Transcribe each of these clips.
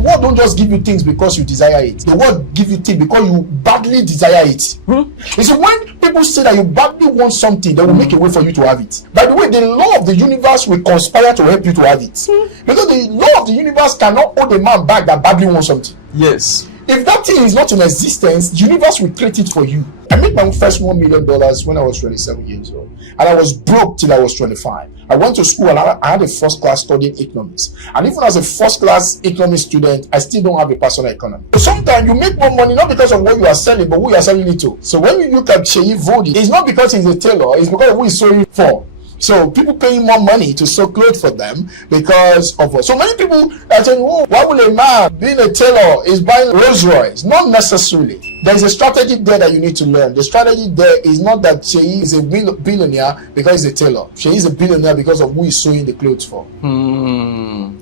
world don't just give you things because you desire it. The world give you things because you badly desire it. You see, when people say that you badly want something, they will make a way for you to have it. By the way, the law of the universe will conspire to help you to have it. Because the law of the universe cannot hold a man back that badly wants something. Yes. If that thing is not in existence, the universe will create it for you. I made my first $1 million when I was 27 years old. And I was broke till I was 25. I went to school and I had a first class studying economics. And even as a first class economics student, I still don't have a personal economy. So sometimes you make more money not because of what you are selling, but who you are selling it to. So when you look at H.E.A.R.T, it's not because he's a tailor, it's because of who he's sewing for. So people paying more money to sew clothes for them because of what? So many people are saying, oh, why would a man being a tailor is buying Rolls Royce? Not necessarily. There's a strategy there that you need to learn. The strategy there is not that H.E.A.R.T is a billionaire because he's a tailor. H.E.A.R.T is a billionaire because of who he's sewing the clothes for.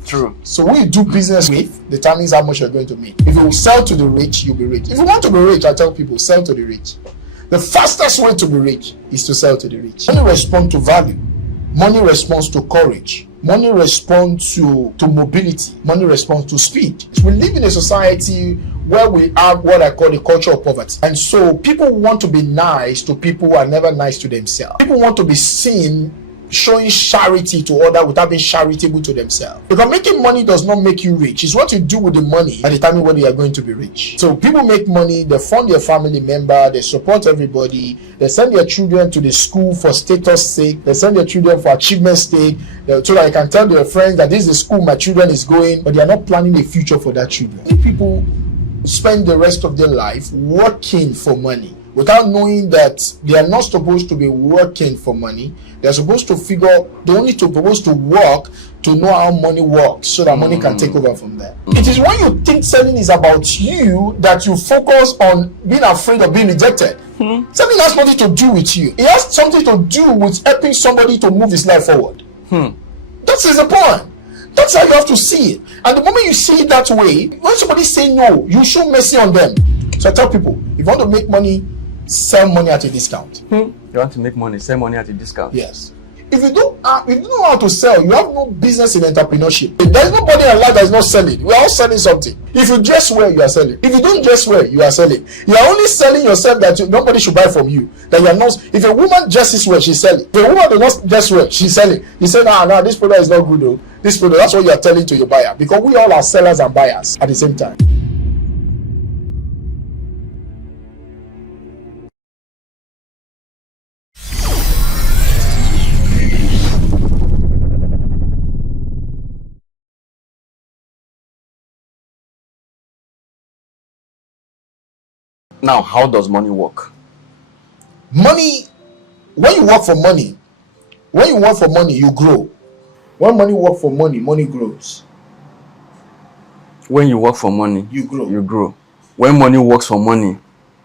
True. So who you do business with determines how much you're going to make. If you sell to the rich, you'll be rich. If you want to be rich, I tell people, sell to the rich. The fastest way to be rich is to sell to the rich. Money responds to value. Money responds to courage. Money responds to mobility. Money responds to speed. We live in a society where we have what I call the culture of poverty. And so people want to be nice to people who are never nice to themselves. People want to be seen showing charity to others without being charitable to themselves. Because making money does not make you rich. It's what you do with the money that determines whether you are going to be rich. So people make money, they fund their family member, they support everybody, they send their children to the school for status sake, they send their children for achievement sake, so that they can tell their friends that this is the school my children is going, but they are not planning a future for their children. Many people spend the rest of their life working for money without knowing that they are not supposed to be working for money. They're supposed to supposed to work to know how money works so that money can take over from there. It is when you think selling is about you that you focus on being afraid of being rejected. Selling has nothing to do with you. It has something to do with helping somebody to move his life forward. That is the point. That's how you have to see it. And the moment you see it that way, when somebody say no, you show mercy on them. So I tell people, if you want to make money, sell money at a discount. You want to make money, sell money at a discount. Yes. If you don't know how to sell, you have no business in entrepreneurship. There's nobody in life that is not selling. We are all selling something. If you dress well, you are selling. If you don't dress well, you are selling. You are only selling yourself that nobody should buy from you. That you are not. If a woman dresses well, she's selling. If a woman does not dress well, she's selling. You say, no, this product is not good though. This product, that's what you are telling to your buyer. Because we all are sellers and buyers at the same time. Now, how does money work? Money, when you work for money, you grow. When money works for money, money grows. When you work for money, you grow. You grow. When money works for money,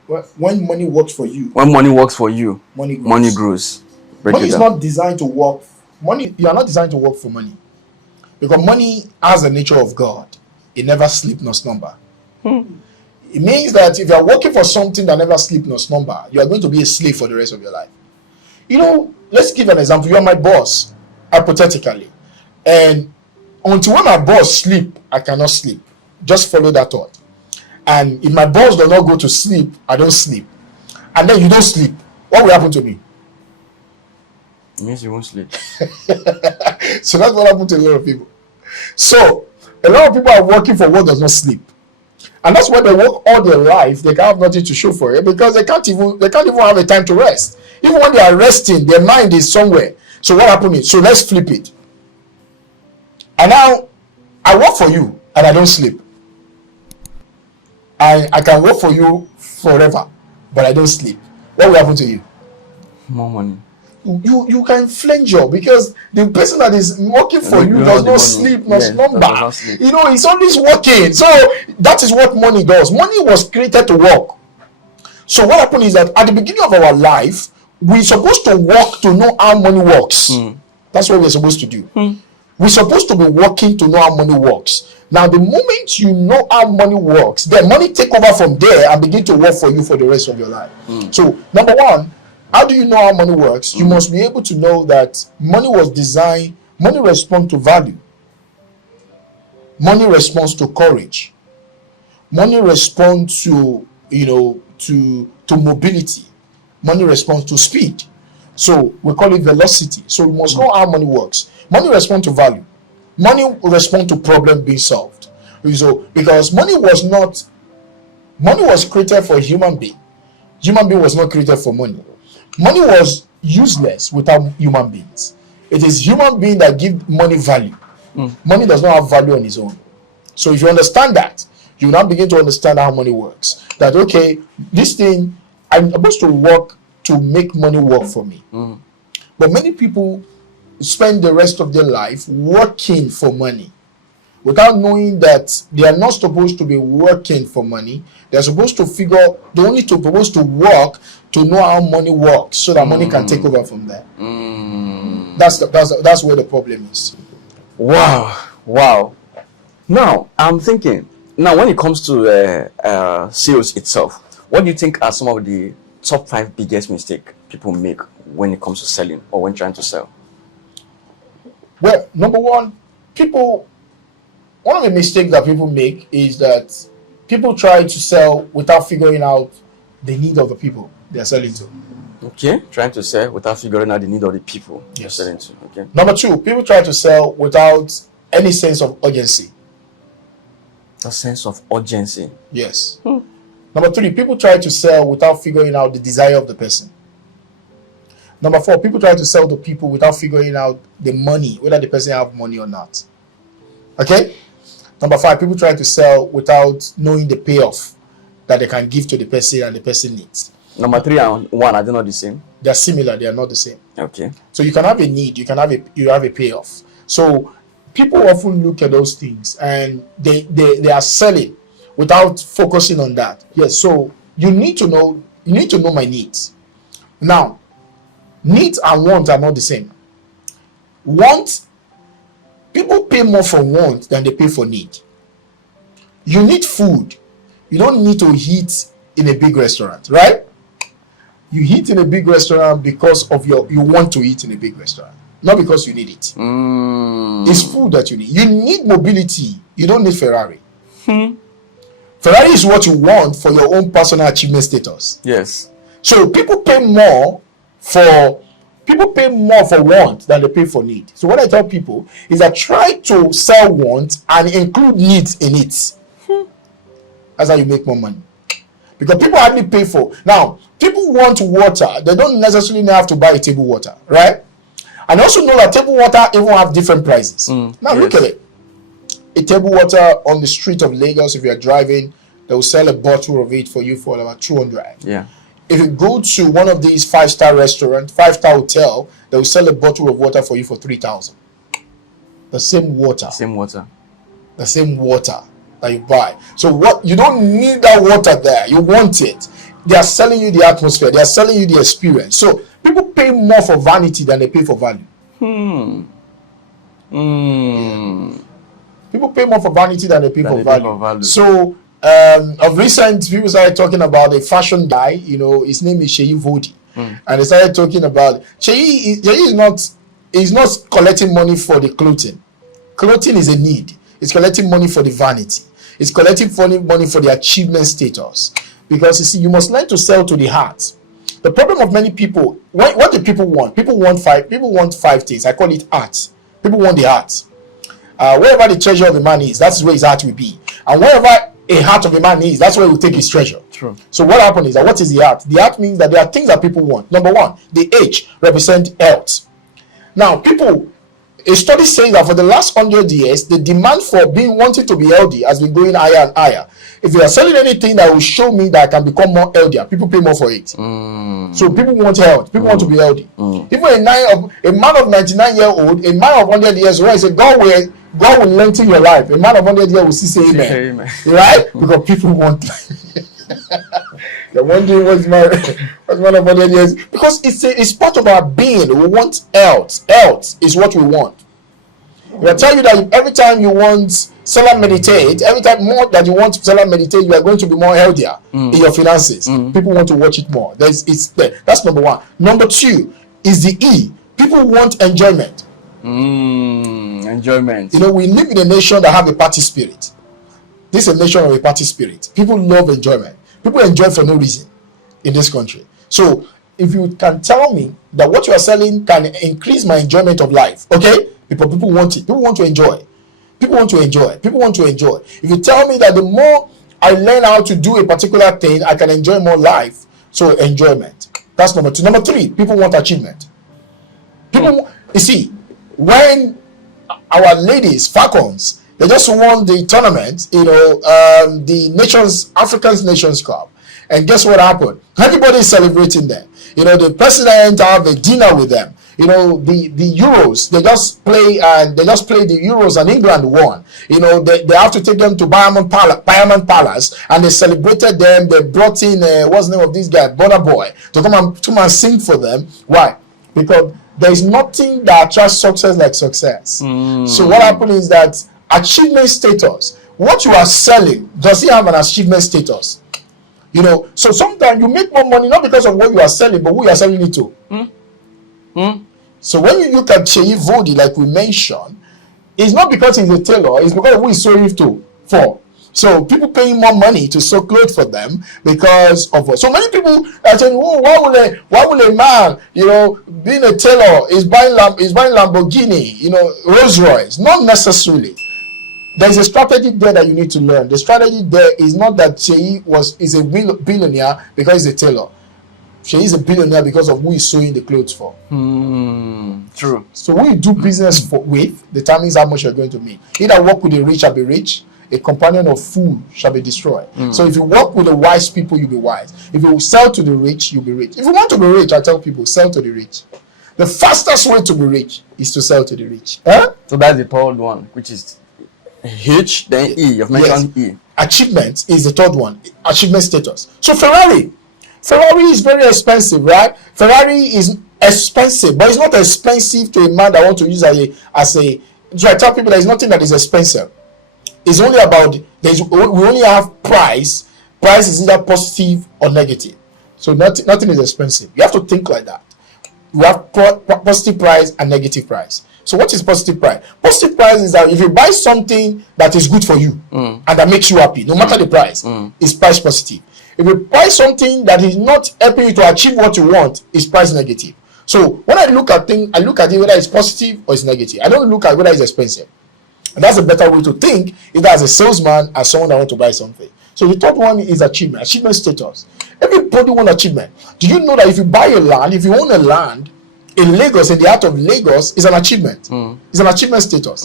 when money works for you, when money works for you, money grows. Money grows. Money is not designed to work. Money, you are not designed to work for money, because money has the nature of God. It never sleeps nor slumber. It means that if you are working for something that never sleeps nor slumber, you are going to be a slave for the rest of your life. You know, let's give an example. You are my boss, hypothetically, and until when my boss sleep, I cannot sleep. Just follow that thought. And if my boss does not go to sleep, I don't sleep. And then you don't sleep. What will happen to me? It means you won't sleep. So that's what happened to a lot of people. So a lot of people are working for what does not sleep. And that's why they work all their life. They can have nothing to show for it because they can't even have a time to rest. Even when they are resting, their mind is somewhere. So what happened is, so let's flip it. And now I work for you and I don't sleep. I can work for you forever, but I don't sleep. What will happen to you? More money. You can flenture because the person that is working for you does not sleep, nor slumber. You know, he's always working. So that is what money does. Money was created to work. So what happened is that at the beginning of our life, we're supposed to work to know how money works. That's what we're supposed to do. We're supposed to be working to know how money works. Now, the moment you know how money works, then money take over from there and begin to work for you for the rest of your life. So, number one, how do you know how money works? You must be able to know that money was designed, money responds to value. Money responds to courage. Money responds to, to mobility. Money responds to speed. So we call it velocity. So we must know how money works. Money responds to value. Money responds to problem being solved. So because money was created for human being. Human being was not created for money. Money was useless without human beings. It is human being that give money value. Money does not have value on its own. So if you understand that, you now begin to understand how money works. That okay, this thing, I'm supposed to work to make money work for me. But many people spend the rest of their life working for money without knowing that they are not supposed to be working for money. They're supposed to supposed to work to know how money works so that money can take over from there. That's where the problem is. Wow. Now, I'm thinking, when it comes to sales itself, what do you think are some of the top 5 biggest mistakes people make when it comes to selling or when trying to sell? Well, number one, one of the mistakes that people make is that people try to sell without figuring out the need of the people they're selling to. Okay, trying to sell without figuring out the need of the people you're Yes. selling to. Okay. Number 2, people try to sell without any sense of urgency. A sense of urgency. Yes. Number 3, people try to sell without figuring out the desire of the person. Number 4, people try to sell to people without figuring out the money, whether the person have money or not. Okay? Number 5, people try to sell without knowing the payoff that they can give to the person and the person needs. Number 3 and 1, are they not the same? They are similar, they are not the same. Okay. So you can have a need, you have a payoff. So people often look at those things and they are selling without focusing on that. Yes, so you need to know my needs. Now, needs and want are not the same. People pay more for want than they pay for need. You need food. You don't need to eat in a big restaurant, right? You eat in a big restaurant because of you want to eat in a big restaurant, not because you need it. It's food that you need. You need mobility. You don't need Ferrari. Ferrari is what you want for your own personal achievement status. Yes. So people pay more for want than they pay for need. So what I tell people is that try to sell want and include needs in it. That's how you make more money. Because people hardly pay for. Now, people want water. They don't necessarily have to buy a table water, right? And also know that table water even have different prices. Now look at it. A table water on the street of Lagos, if you're driving, they will sell a bottle of it for you for about 200. Yeah. If you go to one of these 5-star restaurant, 5-star hotel, they will sell a bottle of water for you for 3,000. The same water. The same water that you buy. So what you don't need that water there. You want it. They are selling you the atmosphere. They are selling you the experience. So people pay more for vanity than they pay for value. People pay more for vanity than they pay for value. So of recent, people started talking about a fashion guy. His name is H.E.A.R.T. And they started talking about H.E.A.R.T. is not collecting money for the clothing. Clothing is a need. It's collecting money for the vanity. It's collecting money for the achievement status. Because you see, you must learn to sell to the heart. The problem of many people, what do people want? People want 5 things. I call it heart. People want the heart. Wherever the treasure of a man is, that's where his heart will be. And wherever a heart of a man is, that's where he will take his treasure. True. So what happens is that what is the heart? The heart means that there are things that people want. Number 1, the H represents health. Now, a study says that for the last 100 years, the demand for wanting to be healthy has been going higher and higher. If you are selling anything that will show me that I can become more healthier, people pay more for it. So people want health. People want to be healthy. Even a man of 99-year-old, a man of 100 years old, I say, God will lengthen your life. A man of 100 years will say amen. Right? Because people want they're wondering what's man of 100 years. Because it's part of our being. We want health. Health is what we want. I tell you that every time you want Selahmeditate, every time more that you want Selahmeditate, you are going to be more healthier in your finances. People want to watch it more. It's there. That's number 1. Number 2 is the E. People want enjoyment. Enjoyment. You know, we live in a nation that have a party spirit. This is a nation of a party spirit. People love enjoyment. People enjoy for no reason in this country. So if you can tell me that what you are selling can increase my enjoyment of life, okay? People want it. People want to enjoy. People want to enjoy. People want to enjoy. If you tell me that the more I learn how to do a particular thing, I can enjoy more life. So enjoyment. That's number 2. Number 3, people want achievement. People, you see, when our ladies, Falcons, they just won the tournament, you know, the African Nations Cup. And guess what happened? Everybody is celebrating them. You know, the president have a dinner with them. You know, the Euros, they just play the Euros and England won. You know, they have to take them to Diamond Palace, and they celebrated them. They brought in what's the name of this guy, Burna Boy, to come and sing for them. Why? Because there is nothing that attracts success like success. So what happened is that achievement status, what you are selling, does it have an achievement status? You know, so sometimes you make more money not because of what you are selling, but who you are selling it to. So when you look at H.E.A.R.T, like we mentioned, it's not because he's a tailor, it's because of who he's sewing it for. So people paying more money to sew clothes for them because of what. So many people are saying, oh, why will a man, you know, being a tailor is buying Lamborghini, you know, Rolls Royce? Not necessarily. There's a strategy there that you need to learn. The strategy there is not that is a billionaire because he's a tailor. H.E.A.R.T is a billionaire because of who he's sewing the clothes for. True. So who you do business with determines how much you're going to make. Either work with the rich shall be rich, a companion of fool shall be destroyed. So if you work with the wise people, you'll be wise. If you sell to the rich, you'll be rich. If you want to be rich, I tell people, sell to the rich. The fastest way to be rich is to sell to the rich. So that's the third one, which is H, then E. You've mentioned E. Achievement is the third one. Achievement status. So Ferrari is very expensive, right? Ferrari is expensive, but it's not expensive to a man that wants to use as a. So I tell people there is nothing that is expensive. It's only about we only have price. Price is either positive or negative. So nothing is expensive. You have to think like that. You have positive price and negative price. So what is positive price? Positive price is that if you buy something that is good for you and that makes you happy, no matter the price, it's price positive. If you buy something that is not helping you to achieve what you want, it's price negative. So when I look at things, I look at it whether it's positive or it's negative. I don't look at whether it's expensive. And that's a better way to think, either as a salesman, as someone that wants to buy something. So the third one is achievement status. Everybody wants achievement. Do you know that if you buy a land, if you own a land in Lagos, in the heart of Lagos, it's an achievement. It's an achievement status.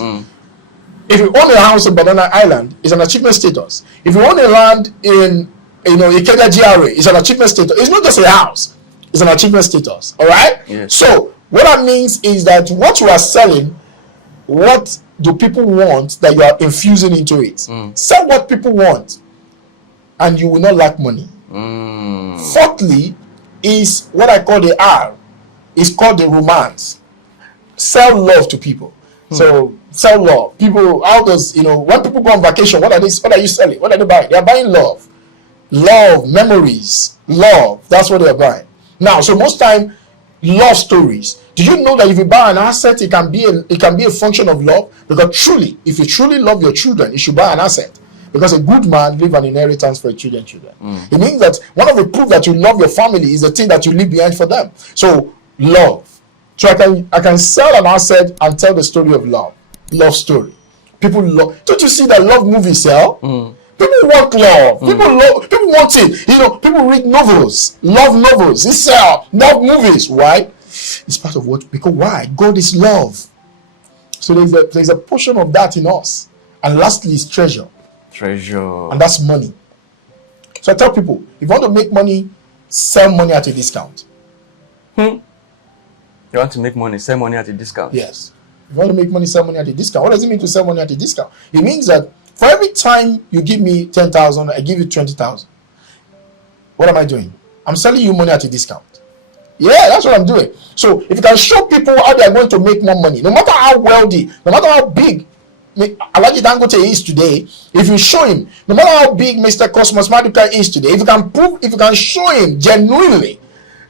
If you own a house in Banana Island, it's an achievement status. If you own a land in H.E.A.R.T, it's an achievement status. It's not just a house, it's an achievement status. All right? Yes. So what that means is that what you are selling, what do people want that you are infusing into it? Sell what people want, and you will not lack money. Fourthly is what I call the R. It's called the romance. Sell love to people. So sell love. People, how does, when people go on vacation, what are you selling? What are they buying? They are buying love. Love, memories, love. That's what they are buying. Now, so most time, love stories. Do you know that if you buy an asset, it can be a function of love? Because truly, if you truly love your children, you should buy an asset. Because a good man leave an inheritance for his children. It means that one of the proof that you love your family is the thing that you leave behind for them. So love. So I can sell an asset and tell the story of love. Love story. People love. Don't you see that love movies sell? People want love. People want it. People read novels. Love novels. They sell. Love movies. Why? It's part of what? Because why? God is love. So there's a portion of that in us. And lastly is treasure. And that's money. So I tell people, if you want to make money, sell money at a discount. You want to make money, sell money at a discount? Yes. If you want to make money, sell money at a discount. What does it mean to sell money at a discount? It means that for every time you give me 10,000, I give you 20,000. What am I doing? I'm selling you money at a discount. Yeah, that's what I'm doing. So if you can show people how they are going to make more money, no matter how wealthy, no matter how big Alhaji Dangote is today, if you show him, no matter how big Mr. Cosmos Maduka is today, if you can show him genuinely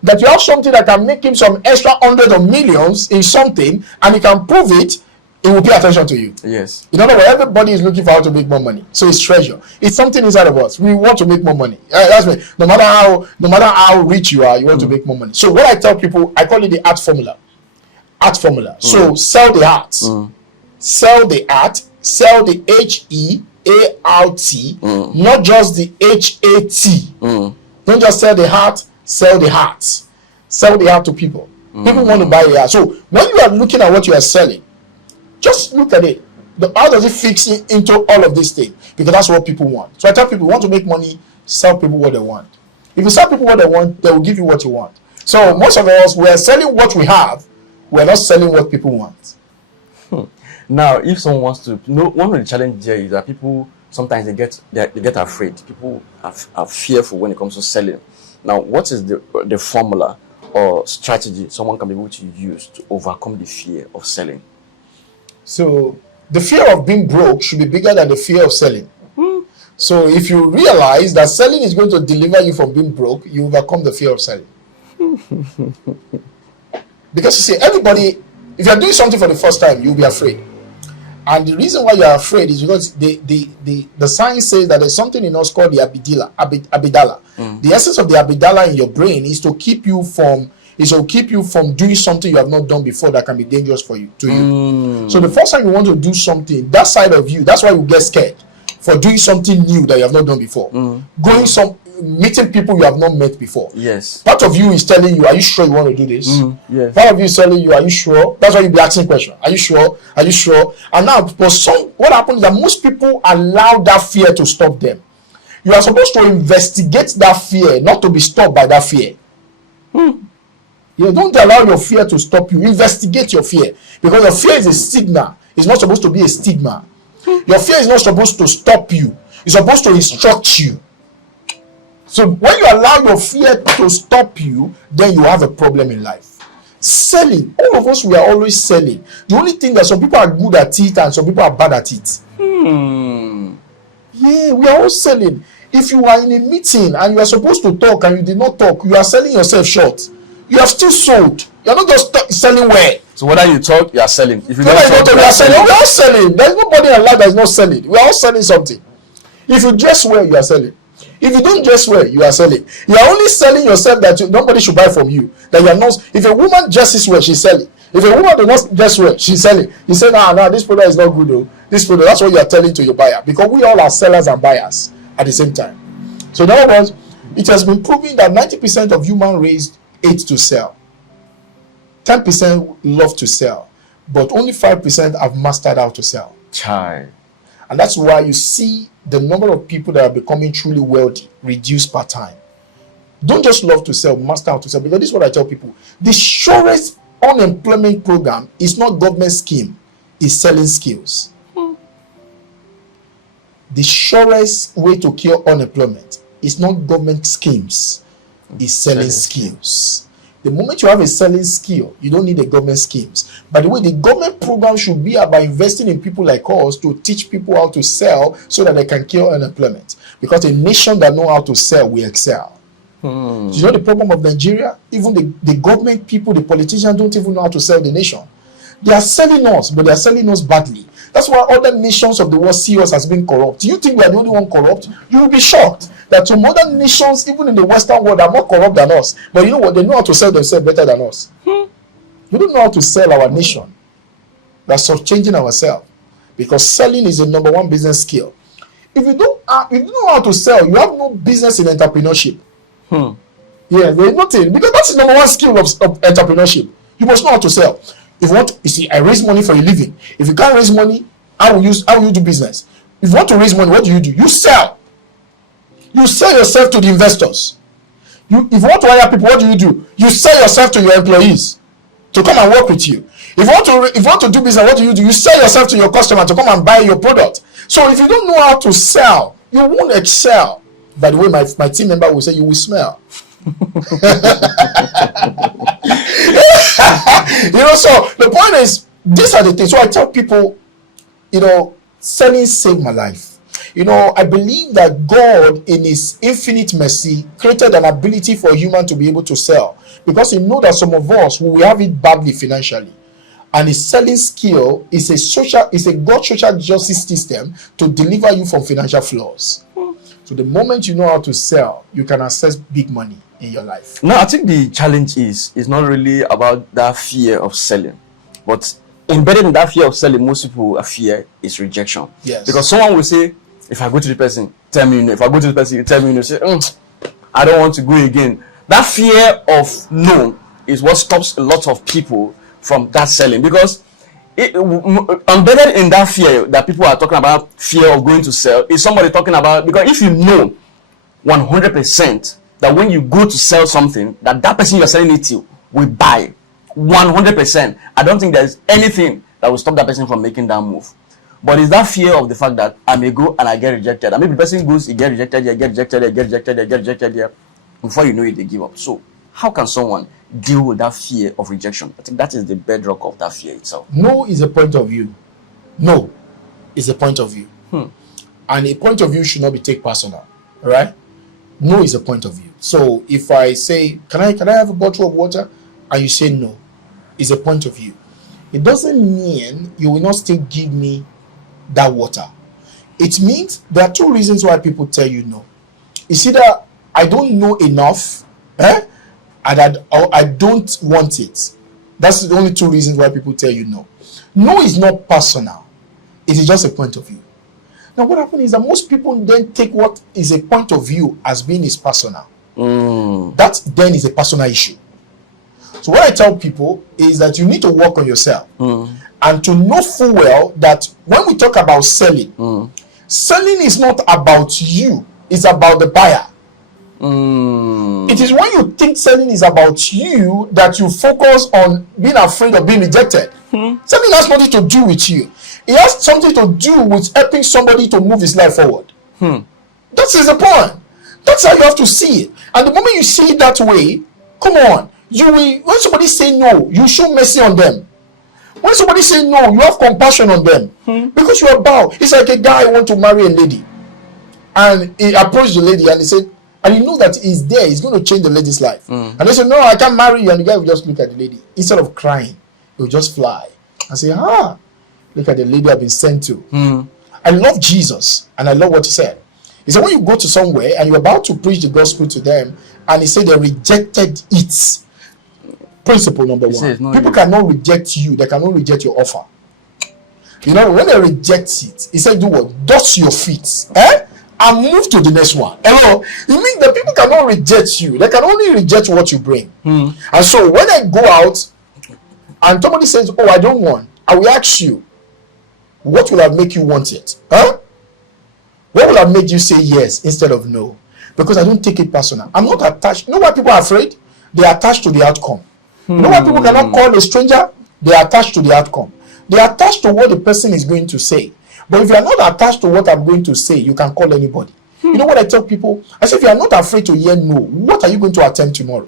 that you have something that can make him some extra hundreds of millions in something, and he can prove it, it will pay attention to you. Yes. In other words, everybody is looking for how to make more money. So it's treasure. It's something inside of us. We want to make more money. That's me. No matter how rich you are, you want to make more money. So what I tell people, I call it the art formula. Art formula. So sell the art. Sell the art. Sell the H.E.A.R.T. Not just the H.E.A.T. Don't just sell the heart. Sell the heart. Sell the heart to people. People want to buy the heart. So when you are looking at what you are selling, just look at it. How does it fix into all of these things? Because that's what people want. So I tell people, you want to make money, sell people what they want. If you sell people what they want, they will give you what you want. So most of us, we are selling what we have. We are not selling what people want. Now, if someone wants to, one of the challenges here is that people sometimes they get afraid. People are fearful when it comes to selling. Now, what is the formula or strategy someone can be able to use to overcome the fear of selling? So the fear of being broke should be bigger than the fear of selling. So if you realize that selling is going to deliver you from being broke, you overcome the fear of selling. Because you see, everybody, if you're doing something for the first time, you'll be afraid. And the reason why you're afraid is because the science says that there's something in us called the abidala. The essence of the abidala in your brain is to keep you from doing something you have not done before that can be dangerous to you. So the first time you want to do something, that side of you, that's why you get scared for doing something new that you have not done before. Meeting people you have not met before. Yes. Part of you is telling you, are you sure you want to do this? Yes. Part of you is telling you, are you sure? That's why you'll be asking questions. Are you sure? Are you sure? And now, what happens is that most people allow that fear to stop them. You are supposed to investigate that fear, not to be stopped by that fear. You don't allow your fear to stop you. Investigate your fear. Because your fear is a stigma. It's not supposed to be a stigma. Your fear is not supposed to stop you. It's supposed to instruct you. So when you allow your fear to stop you, then you have a problem in life. Selling. All of us, we are always selling. The only thing that some people are good at it and some people are bad at it. Yeah, we are all selling. If you are in a meeting and you are supposed to talk and you did not talk, you are selling yourself short. You have still sold. You are not just selling well. So whether you talk, you are selling. If you don't talk, talk, you are selling. We are all selling. There is nobody alive that is not selling. We are all selling something. If you dress well, you are selling. If you don't dress well, you are selling. You are only selling yourself that nobody should buy from you. That you are not. If a woman dresses well, she's selling. If a woman does not dress well, she's selling. You say, nah, this product is not good though. This product, that's what you are telling to your buyer. Because we all are sellers and buyers at the same time. So in other words, it has been proven that 90% of human race hate to sell. 10% love to sell. But only 5% have mastered how to sell. Child. And that's why you see the number of people that are becoming truly wealthy reduce per time. Don't just love to sell, master how to sell. Because this is what I tell people. The surest unemployment program is not government scheme, it's selling skills. The surest way to cure unemployment is not government schemes, it's selling skills. The moment you have a selling skill, you don't need a government schemes. By the way, the government program should be about investing in people like us to teach people how to sell so that they can cure unemployment. Because a nation that know how to sell will excel. Do you know the problem of Nigeria? Even the government people, the politicians don't even know how to sell the nation. They are selling us, but they are selling us badly. That's why other nations of the world see us as being corrupt. Do you think we are the only one corrupt? You will be shocked that some other nations, even in the Western world, are more corrupt than us. But you know what? They know how to sell themselves better than us. We don't know how to sell our nation. That's changing ourselves. Because selling is the number one business skill. If you don't know how to sell, you have no business in entrepreneurship. Yeah, there is nothing. Because that's the number one skill of entrepreneurship. You must know how to sell. If you want, you see, I raise money for a living. If you can't raise money, how will you do business? If you want to raise money, what do? You sell. You sell yourself to the investors. If you want to hire people, what do? You sell yourself to your employees to come and work with you. If you want to do business, what do? You sell yourself to your customer to come and buy your product. So if you don't know how to sell, you won't excel. By the way, my team member will say you will smell. So the point is, these are the things. So I tell people, selling saved my life. I believe that God, in His infinite mercy, created an ability for a human to be able to sell, because He knows that some of us will have it badly financially. And a selling skill is a God social justice system to deliver you from financial flaws. So the moment you know how to sell, you can access big money in your life. No, I think the challenge is not really about that fear of selling, but embedded in that fear of selling, most people fear is rejection. Yes. Because someone will say, if I go to the person, tell me no. If I go to the person, you tell me no. Say, I don't want to go again. That fear of no is what stops a lot of people from that selling, because embedded in that fear that people are talking about, fear of going to sell, is somebody talking about, because if you know 100% that when you go to sell something, that person you're selling it to will buy 100%, I don't think there's anything that will stop that person from making that move. But it's that fear of the fact that I may go and I get rejected, and maybe the person goes, he get rejected here, get rejected here, get rejected here, get rejected here. Before you know it, they give up. So how can someone deal with that fear of rejection? I think that is the bedrock of that fear itself. No is a point of view. No is a point of view. And a point of view should not be taken personal. All right? No is a point of view. So if I say, can I have a bottle of water? And you say no, is a point of view. It doesn't mean you will not still give me that water. It means there are two reasons why people tell you no. It's either I don't know enough, and I don't want it. That's the only two reasons why people tell you no. No is not personal. It is just a point of view. Now what happens is that most people then take what is a point of view as being is personal. That then is a personal issue. So what I tell people is that you need to work on yourself and to know full well that when we talk about selling, selling is not about you, it's about the buyer. It is when you think selling is about you that you focus on being afraid of being rejected. Selling has nothing to do with you. It has something to do with helping somebody to move his life forward. That is the point. That's how you have to see it. And the moment you see it that way, come on, you will. When somebody say no, you show mercy on them. When somebody say no, you have compassion on them because you are bound. It's like a guy want to marry a lady, and he approached the lady and he said, and he knows that he's there, he's going to change the lady's life. And they said, no, I can't marry you. And the guy will just look at the lady. Instead of crying, he will just fly and say, look at the lady I've been sent to. I love Jesus, and I love what he said. He said, when you go to somewhere and you're about to preach the gospel to them, and he said they rejected it. Principle number one. People cannot reject you. They cannot reject your offer. You know, when they reject it, he said, do what? Dust your feet. And move to the next one. Hello? It means that people cannot reject you. They can only reject what you bring. And so when I go out and somebody says, oh, I don't want, I will ask you, what will have make you want it? What will have made you say yes instead of no? Because I don't take it personal. I'm not attached. You know why people are afraid? They are attached to the outcome. You know why people cannot call a stranger? They are attached to the outcome. They are attached to what the person is going to say. But if you are not attached to what I'm going to say, you can call anybody. You know what I tell people? I say, if you are not afraid to hear no, what are you going to attempt tomorrow?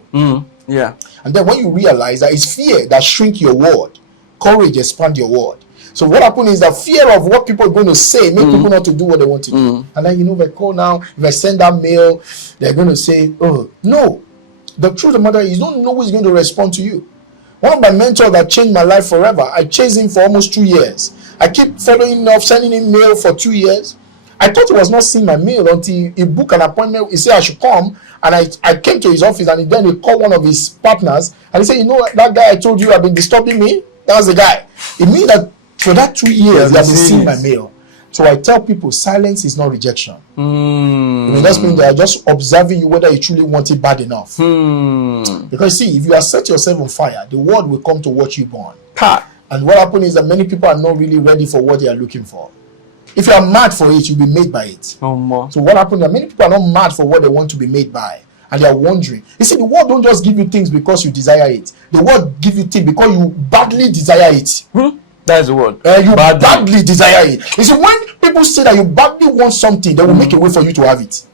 Yeah. And then when you realize that it's fear that shrink your word, courage expand your word. So what happens is that fear of what people are going to say make people not to do what they want to do. And then, if I call now, if I send that mail, they're going to say, oh, no. The truth of the matter is, you don't know who is going to respond to you. One of my mentors that changed my life forever, I chased him for almost 2 years. I keep following up, sending him mail for 2 years. I thought he was not seeing my mail until he booked an appointment. He said I should come, and I came to his office, and then he called one of his partners, and he said, you know, that guy I told you have been disturbing me? That was the guy. It means that for that 2 years, he has been seeing my mail. So I tell people, silence is not rejection. I mean, that means they are just observing you whether you truly want it bad enough. Because see, if you set yourself on fire, the world will come to watch you burn. And what happens is that many people are not really ready for what they are looking for. If you are mad for it, you'll be made by it. So what happens is that many people are not mad for what they want to be made by. And they are wondering. You see, the world don't just give you things because you desire it. The world give you things because you badly desire it. That is the word. You badly desire it. You see, when people say that you badly want something, they will make a way for you to have it.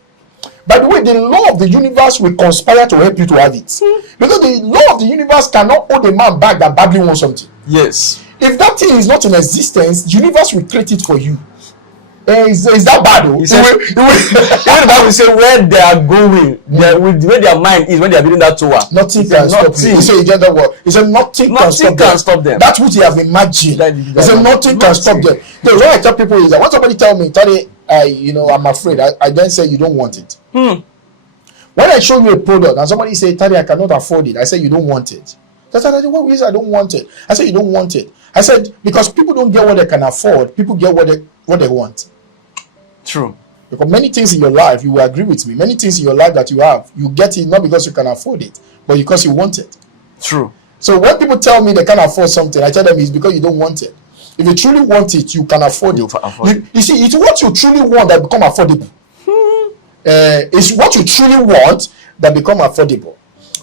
By the way, the law of the universe will conspire to help you to have it. Because the law of the universe cannot hold a man back that badly wants something. Yes. If that thing is not in existence, the universe will create it for you. Is that bad? He said, even the Bible say where they are going, where their mind is when they are building that tower. Nothing can stop me. He said, that word. He said, nothing can stop them. That's what he have imagined. He said, nothing can stop them. So what I tell people is that when somebody tell me, Tade, I'm afraid, I then say you don't want it. When I show you a product and somebody say, Tade, I cannot afford it, I say you don't want it. That's what reason I don't want it. I said you don't want it. I said because people don't get what they can afford, people get what they want. True. Because many things in your life, you will agree with me, many things in your life that you have, you get it not because you can afford it, but because you want it. True. So when people tell me they can't afford something, I tell them it's because you don't want it. If you truly want it, you can afford it. You see, it's what you truly want that become affordable. It's what you truly want that become affordable.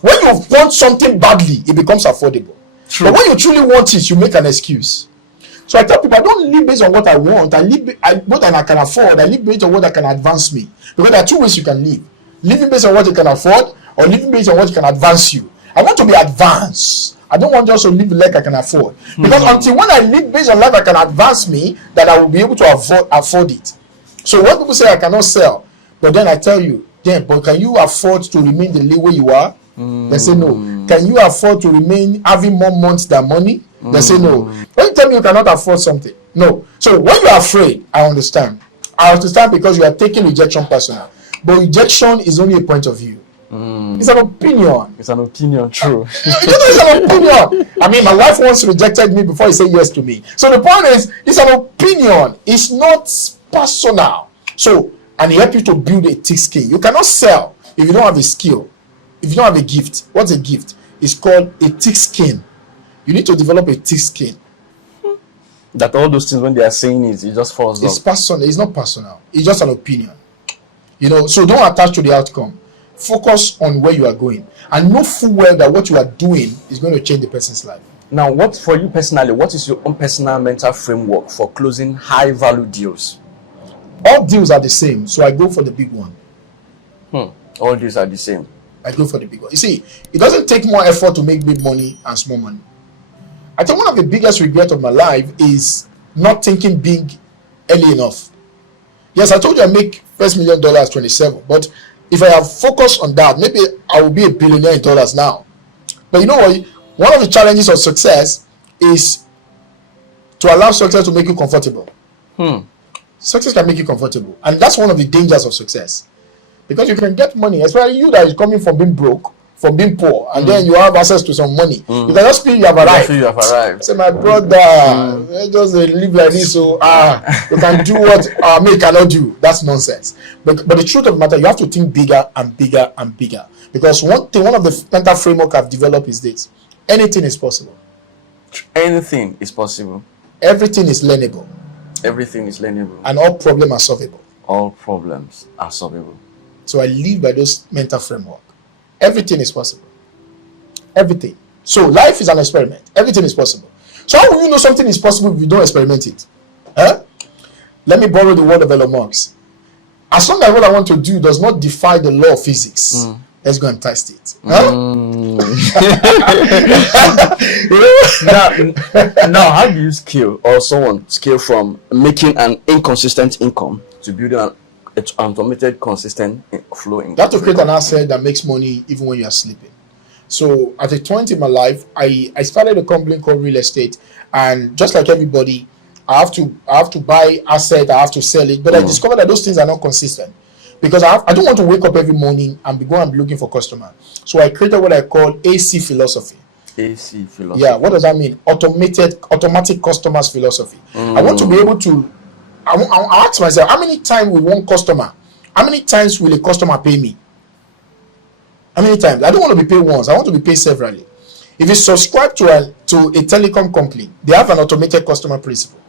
When you want something badly, it becomes affordable. True. But when you truly want it, you make an excuse. So I tell people, I don't live based on what I want. I live what I can afford. I live based on what I can advance me. Because there are two ways you can live. Living based on what you can afford, or living based on what can advance you. I want to be advanced. I don't want just to live like I can afford. Because until when I live based on life that can advance me, that I will be able to afford it. So when people say I cannot sell, but then I tell you, but can you afford to remain the way you are? They say no. Can you afford to remain having more months than money? They say no. When you tell me you cannot afford something, no. So when you are afraid, I understand. I understand because you are taking rejection personal. But rejection is only a point of view. It's an opinion. It's an opinion, true. It's an opinion. I mean, my wife once rejected me before he said yes to me. So the point is, it's an opinion. It's not personal. So, and it helps you to build a thick skin. You cannot sell if you don't have a skill. If you don't have a gift. What's a gift? It's called a thick skin. You need to develop a thick skin. That all those things, when they are saying it just falls off. It's personal. It's not personal. It's just an opinion. So don't attach to the outcome. Focus on where you are going. And know full well that what you are doing is going to change the person's life. Now, what for you personally, what is your own personal mental framework for closing high value deals? All deals are the same. So I go for the big one. All deals are the same. I go for the big one. You see, it doesn't take more effort to make big money and small money. I think one of the biggest regrets of my life is not thinking big early enough. Yes, I told you I make first $1 million at 27, but if I have focused on that, maybe I will be a billionaire in dollars now. But you know what? One of the challenges of success is to allow success to make you comfortable. Success can make you comfortable, and that's one of the dangers of success. Because you can get money, especially you that is coming from being broke, from being poor, and then you have access to some money. You can just feel you have arrived. Say, my brother, let's just live like this. So you can do what me cannot do. That's nonsense. But the truth of the matter, you have to think bigger and bigger and bigger. Because one of the mental framework I've developed is this: anything is possible. Anything is possible. Everything is learnable. Everything is learnable. And all problems are solvable. All problems are solvable. So I live by those mental framework. Everything is possible. Everything. So life is an experiment. Everything is possible. So how will you know something is possible if you don't experiment it? Let me borrow the word of Elon Musk. As long as what I want to do does not defy the law of physics, let's go and test it. Now, how do you scale or someone scale from making an inconsistent income to building an automated, consistent flow income? You have to create an asset that makes money even when you are sleeping. So at a point in my life, I started a company called real estate, and just like everybody, I have to buy asset, I have to sell it, but I discovered that those things are not consistent. Because I don't want to wake up every morning and be looking for customer. So I created what I call AC philosophy. AC philosophy. Yeah, what does that mean? Automatic customers philosophy. I want to be able to, I ask myself, how many times will one customer, how many times will a customer pay me? How many times? I don't want to be paid once. I want to be paid severally. If you subscribe to a telecom company, they have an automated customer principle.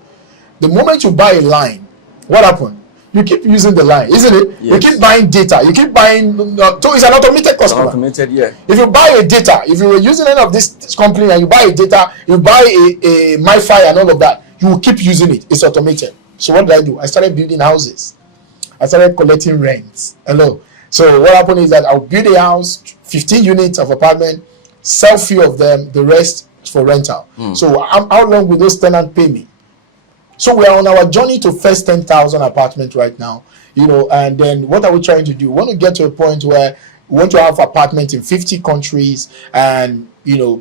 The moment you buy a line, what happens? You keep using the line, isn't it? Yes. You keep buying data. You keep buying. So it's an automated customer. Automated, yeah. If you buy a data, if you were using any of this company and you buy a data, you buy a MiFi and all of that, you will keep using it. It's automated. So what did I do? I started building houses. I started collecting rents. Hello. So what happened is that I'll build a house, 15 units of apartment, sell few of them, the rest for rental. So how long will those tenants pay me? So we are on our journey to first 10,000 apartments right now, and then what are we trying to do? We want to get to a point where we want to have apartments in 50 countries and,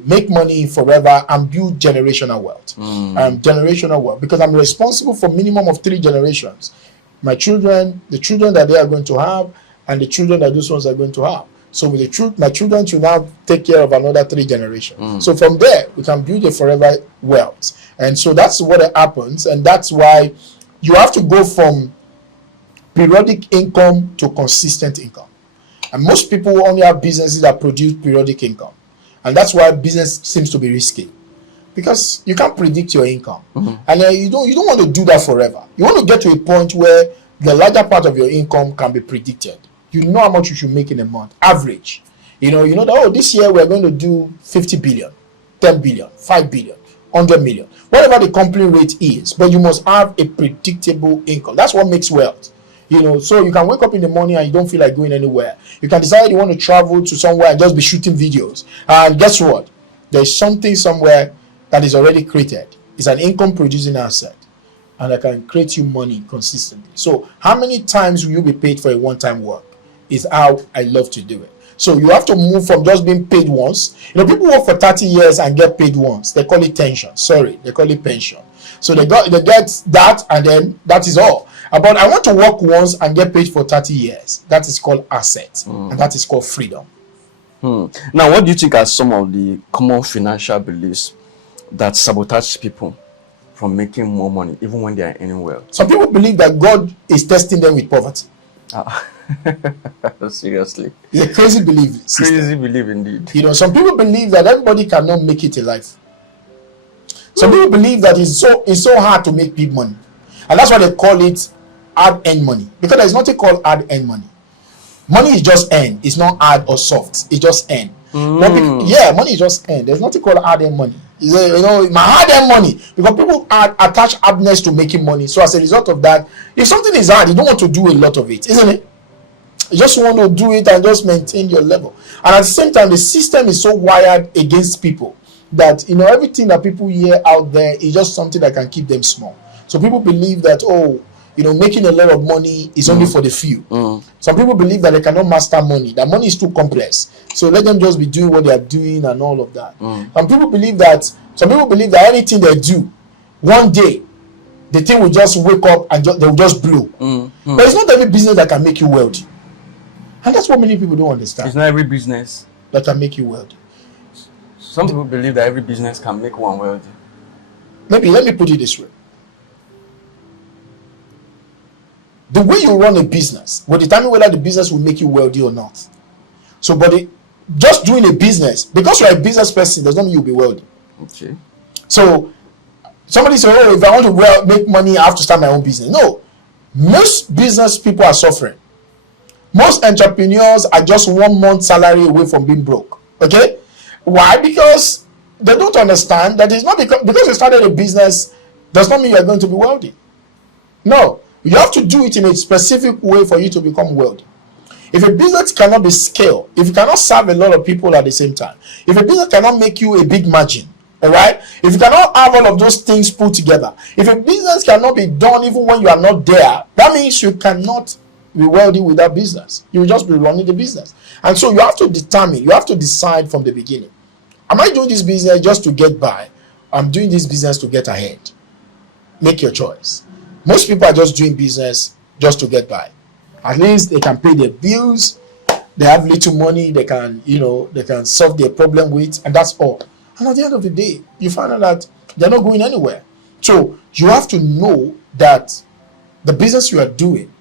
make money forever and build generational wealth. Generational wealth, because I'm responsible for minimum of 3 generations. My children, the children that they are going to have, and the children that those ones are going to have. So with my children should now take care of another 3 generations. So from there, we can build a forever wealth. And so that's what happens. And that's why you have to go from periodic income to consistent income. And most people only have businesses that produce periodic income. And that's why business seems to be risky. Because you can't predict your income. And you don't want to do that forever. You want to get to a point where the larger part of your income can be predicted. You know how much you should make in a month, average. You know that, this year we're going to do 50 billion, 10 billion, 5 billion, 100 million, whatever the company rate is. But you must have a predictable income. That's what makes wealth. So you can wake up in the morning and you don't feel like going anywhere. You can decide you want to travel to somewhere and just be shooting videos. And guess what? There's something somewhere that is already created. It's an income producing asset. And that can create you money consistently. So how many times will you be paid for a one-time work? Is how I love to do it. So you have to move from just being paid once. People work for 30 years and get paid once. They call it tension. They call it pension. So they get that, and then that is all. But I want to work once and get paid for 30 years. That is called asset, and that is called freedom. Now, what do you think are some of the common financial beliefs that sabotage people from making more money, even when they are earning well? Some people believe that God is testing them with poverty. Seriously, it's a crazy belief. Crazy belief indeed. Some people believe that everybody cannot make it in life. Some people believe that it's so hard to make big money, and that's why they call it hard-earned money. Because there's nothing called hard-earned money. Money is just earned. It's not hard or soft. It's just earned. Money is just earned. There's nothing called hard-earned money. My hard-earned money, because people attach hardness to making money. So as a result of that, if something is hard, you don't want to do a lot of it, isn't it? You just want to do it and just maintain your level. And at the same time, the system is so wired against people that everything that people hear out there is just something that can keep them small. So people believe that making a lot of money is only for the few. Some people believe that they cannot master money, that money is too complex. So let them just be doing what they are doing and all of that. Some people believe that anything they do, one day, the thing will just wake up and they will just blow. But it's not every business that can make you wealthy. And that's what many people don't understand. It's not every business that can make you wealthy. Some people believe that every business can make one wealthy. Maybe, let me put it this way. The way you run a business will determine whether the business will make you wealthy or not. So, just doing a business, because you're a business person, does not mean you'll be wealthy. Okay. So, somebody says, if I want to make money, I have to start my own business. No. Most business people are suffering. Most entrepreneurs are just 1 month salary away from being broke. Okay? Why? Because they don't understand that it's not because you started a business does not mean you're going to be wealthy. No. You have to do it in a specific way for you to become wealthy. If a business cannot be scaled, if you cannot serve a lot of people at the same time, if a business cannot make you a big margin, all right? If you cannot have all of those things put together, if a business cannot be done even when you are not there, that means you cannot be wealthy with that business. You will just be running the business. And so you have to decide from the beginning. Am I doing this business just to get by? I'm doing this business to get ahead. Make your choice. Most people are just doing business just to get by. At least they can pay their bills. They have little money. They can solve their problem with, and that's all. And at the end of the day, you find out that they're not going anywhere. So you have to know that the business you are doing,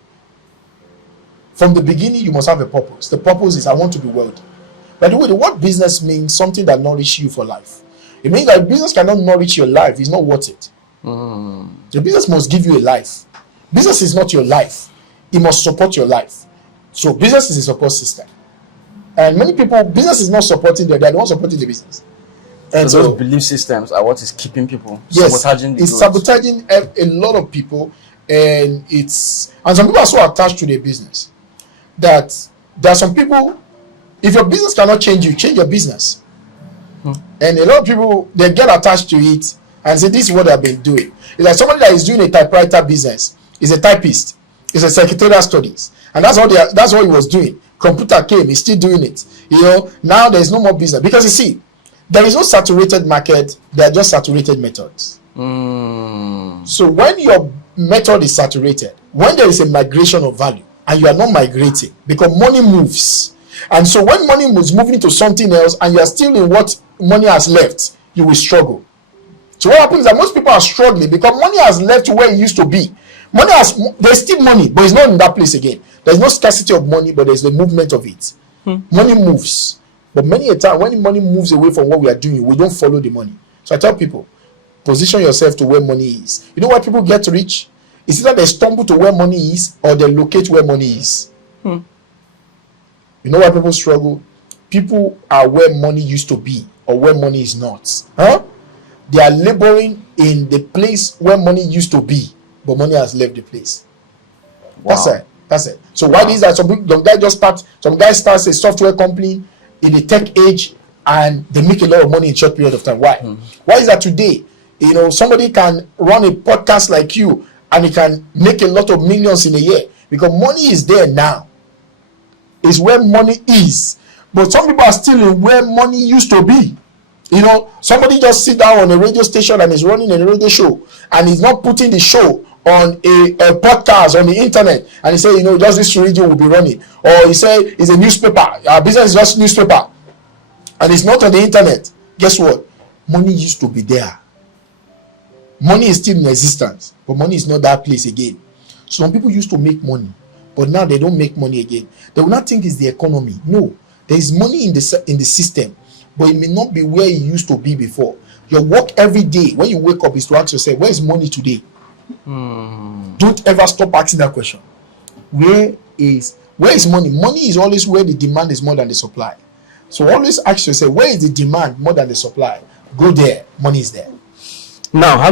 from the beginning, you must have a purpose. The purpose is, I want to be wealthy. By the way, the word business means something that nourishes you for life. It means that business cannot nourish your life. It's not worth it. The business must give you a life. Business is not your life. It must support your life. So business is a support system. And many people, business is not supporting them. They are not supporting the business. And so those belief systems are what is keeping people, sabotaging the it's growth. Sabotaging a lot of people. And some people are so attached to their business that there are some people, if your business cannot change you, change your business. And a lot of people, they get attached to it and say this is what I've been doing. It's like somebody that is doing a typewriter business, is a typist, is a secretarial studies, and that's what he was doing. Computer came, he's still doing it. Now there's no more business because you see, there is no saturated market. There are just saturated methods. So when your method is saturated, when there is a migration of value and you are not migrating, because money moves, and so when money moves moving to something else and you are still in what money has left, you will struggle. So what happens is that most people are struggling because money has left to where it used to be. There's still money, but it's not in that place again. There's no scarcity of money, but there's the movement of it. Money moves, but many a time when money moves away from what we are doing, we don't follow the money. So I tell people, position yourself to where money is. You know why people get rich? It's either they stumble to where money is or they locate where money is. You know why people struggle? People are where money used to be or where money is not. They are laboring in the place where money used to be, but money has left the place. Wow. That's it. So why is that? Some guy starts a software company in the tech age and they make a lot of money in a short period of time. Why? Why is that today? Somebody can run a podcast like you and he can make a lot of millions in a year because money is there now. It's where money is. But some people are still in where money used to be. Somebody just sit down on a radio station and is running a radio show and he's not putting the show on a podcast on the internet and he say, just this radio will be running. Or he say it's a newspaper. Our business is just newspaper. And it's not on the internet. Guess what? Money used to be there. Money is still in existence, but money is not that place again. Some people used to make money, but now they don't make money again. They will not think it's the economy. No, there is money in the system, but it may not be where it used to be before. Your work every day when you wake up is to ask yourself, where is money today? Don't ever stop asking that question. Where is money? Money is always where the demand is more than the supply. So always ask yourself, where is the demand more than the supply? Go there, money is there. Now, I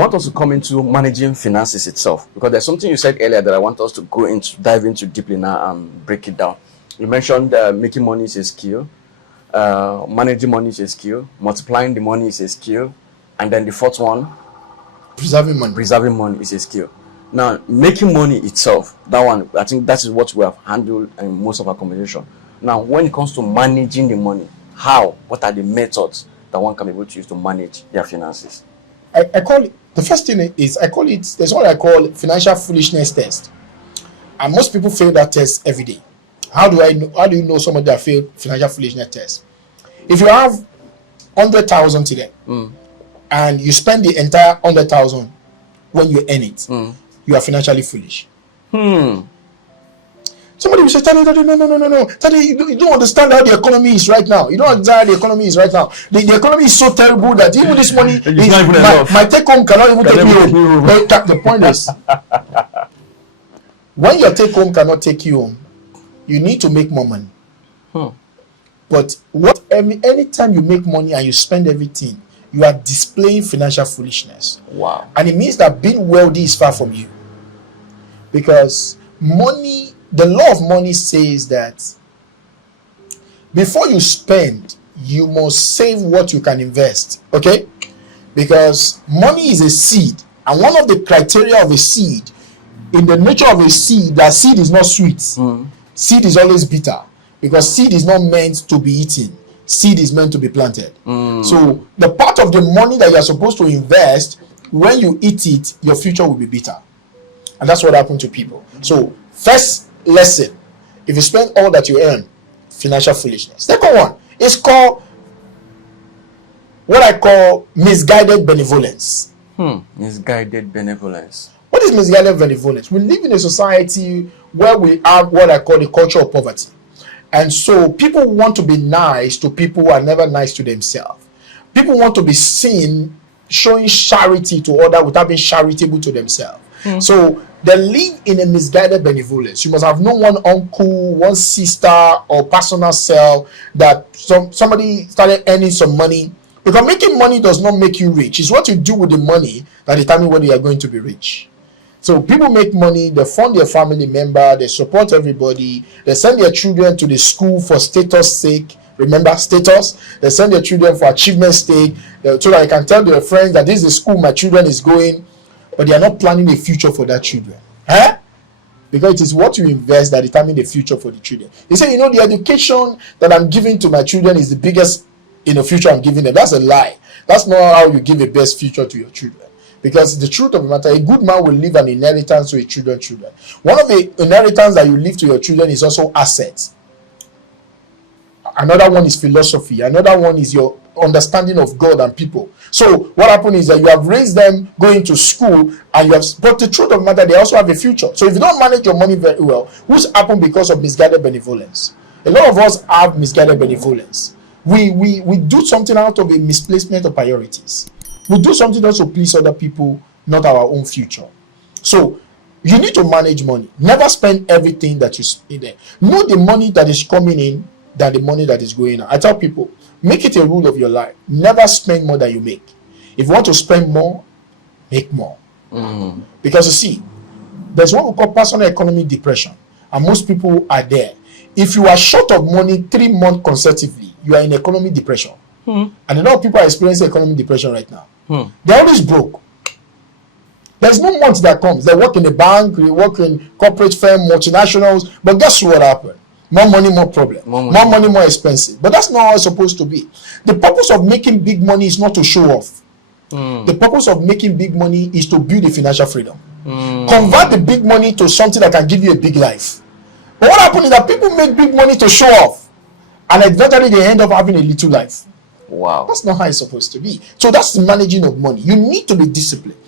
want us to come into managing finances itself, because there's something you said earlier that I want us to dive into deeply now and break it down. You mentioned making money is a skill, managing money is a skill, multiplying the money is a skill, and then the fourth one, preserving money is a skill. Now, making money itself, that one, I think that is what we have handled in most of our conversation. Now, when it comes to managing the money, what are the methods that one can be able to use to manage their finances? I call it, the first thing is, there's what I call financial foolishness test. And most people fail that test every day. How do you know somebody that failed financial foolishness test? If you have 100,000 today, and you spend the entire 100,000 when you earn it, you are financially foolish. Somebody will say, Tade, no. Tade, you don't understand how the economy is right now. You don't understand how the economy is right now. The economy is so terrible that even this money, my take home cannot even take me home. The point is, when your take home cannot take you home, you need to make more money. But anytime you make money and you spend everything, you are displaying financial foolishness. Wow. And it means that being wealthy is far from you. Because money, the law of money says that before you spend, you must save what you can invest. Okay? Because money is a seed. And one of the criteria of a seed, in the nature of a seed, that seed is not sweet. Seed is always bitter. Because seed is not meant to be eaten. Seed is meant to be planted. So the part of the money that you are supposed to invest, when you eat it, your future will be bitter. And that's what happened to people. So first lesson, if you spend all that you earn, financial foolishness. Second one is called what I call misguided benevolence. Misguided benevolence. What is misguided benevolence? We live in a society where we have what I call the culture of poverty. And so people want to be nice to people who are never nice to themselves. People want to be seen showing charity to others without being charitable to themselves. So they live in a misguided benevolence. You must have known one uncle, one sister, or personal self that somebody started earning some money. Because making money does not make you rich. It's what you do with the money that determines whether you are going to be rich. So people make money, they fund their family member, they support everybody, they send their children to the school for status sake, Remember, status. They send their children for achievement stake, so that they can tell their friends that this is the school my children is going, but they are not planning a future for their children. Because it is what you invest that determine the future for the children. They say, the education that I'm giving to my children is the biggest future I'm giving them. That's a lie. That's not how you give a best future to your children. Because the truth of the matter, a good man will leave an inheritance to his children. One of the inheritance that you leave to your children is also assets. Another one is philosophy. Another one is your understanding of God and people. So what happened is that you have raised them going to school, and but the truth of the matter, they also have a future. So if you don't manage your money very well, what's happened because of misguided benevolence? A lot of us have misguided benevolence. We do something out of a misplacement of priorities. We do something just to please other people, not our own future. So you need to manage money. Never spend everything that you spend there. Know the money that is coming in than the money that is going out. I tell people, make it a rule of your life. Never spend more than you make. If you want to spend more, make more. Because you see, there's what we call personal economic depression, and most people are there. If you are short of money 3 months consecutively, you are in economic depression. And a lot of people are experiencing economic depression right now. They're always broke. There's no month that comes. They work in a bank, they work in corporate firm, multinationals, but guess what happened? More money, more problem. More money, more expensive. But that's not how it's supposed to be. The purpose of making big money is not to show off. The purpose of making big money is to build a financial freedom. Convert the big money to something that can give you a big life. But what happens is that people make big money to show off, and eventually they end up having a little life. Wow. That's not how it's supposed to be. So that's the managing of money. You need to be disciplined.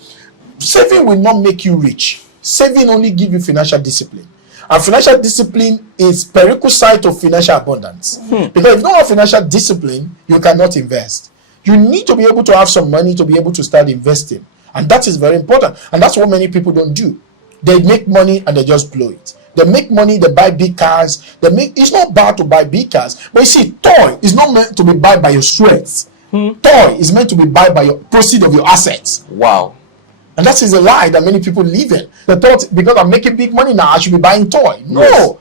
Saving will not make you rich. Saving only give you financial discipline. And financial discipline is prerequisite of financial abundance. Because if you don't have financial discipline, you cannot invest. You need to be able to have some money to be able to start investing. And that is very important. And that's what many people don't do. They make money and they just blow it. They make money, they buy big cars. It's not bad to buy big cars. But you see, toy is not meant to be bought by your sweat. Toy is meant to be bought by your proceed of your assets. Wow. And that is a lie that many people live in. They thought, because I'm making big money now, I should be buying toy. No. Yes.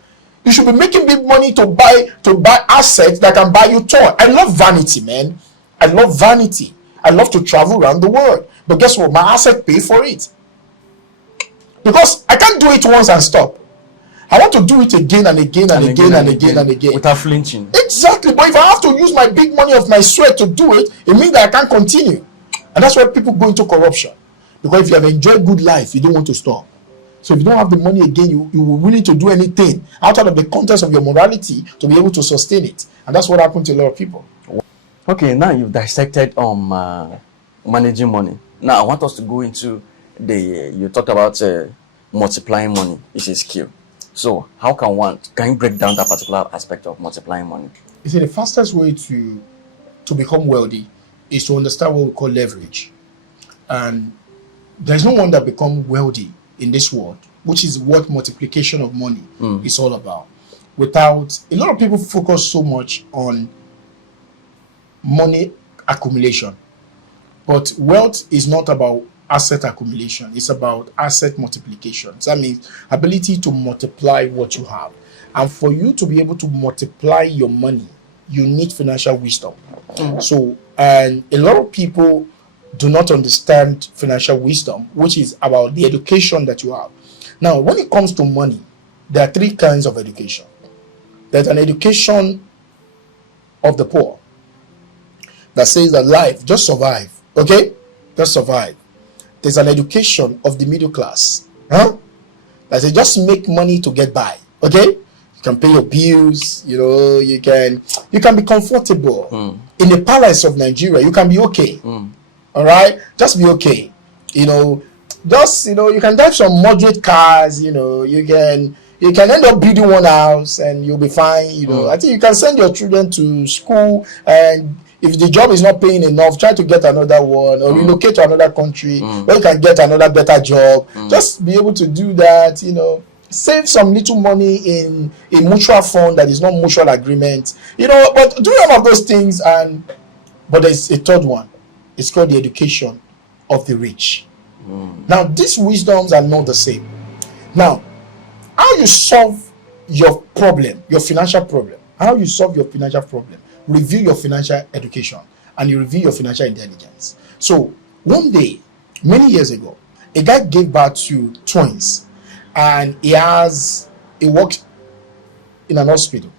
You should be making big money to buy assets that can buy you toy. I love vanity, man. I love vanity. I love to travel around the world. But guess what? My assets pay for it. Because I can't do it once and stop. I want to do it again and again and again and again and again. Without flinching. Exactly. But if I have to use my big money of my sweat to do it, it means that I can't continue. And that's why people go into corruption. Because if you have enjoyed good life, you don't want to stop. So if you don't have the money again, you will willing to do anything outside of the context of your morality to be able to sustain it. And that's what happened to a lot of people. Okay, now you've dissected managing money. Now I want us to go into you talked about multiplying money is a skill. So how can you break down that particular aspect of multiplying money? You see, the fastest way to become wealthy is to understand what we call leverage. And there's no one that becomes wealthy in this world, which is what multiplication of money is all about. Without, a lot of people focus so much on money accumulation. But wealth is not about asset accumulation. It's about asset multiplication. So that means ability to multiply what you have. And for you to be able to multiply your money, you need financial wisdom. So, and a lot of people do not understand financial wisdom, which is about the education that you have. Now, when it comes to money, there are 3 kinds of education. There's an education of the poor that says that life, just survive, okay? Just survive. There's an education of the middle class, that says just make money to get by, okay? You can pay your bills, you can be comfortable. In the palace of Nigeria, you can be okay. All right, just be okay. You can drive some moderate cars. You can end up building one house and you'll be fine. I think you can send your children to school, and if the job is not paying enough, try to get another one or relocate to another country where you can get another better job. Just be able to do that. Save some little money in a mutual fund that is not mutual agreement. But do all of those things, but there's a third one. It's called the education of the rich. Now, these wisdoms are not the same. Now, how you solve your problem, your financial problem, How you solve your financial problem, review your financial education, and you review your financial intelligence. So one day, many years ago, a guy gave birth to twins, and he works in an hospital.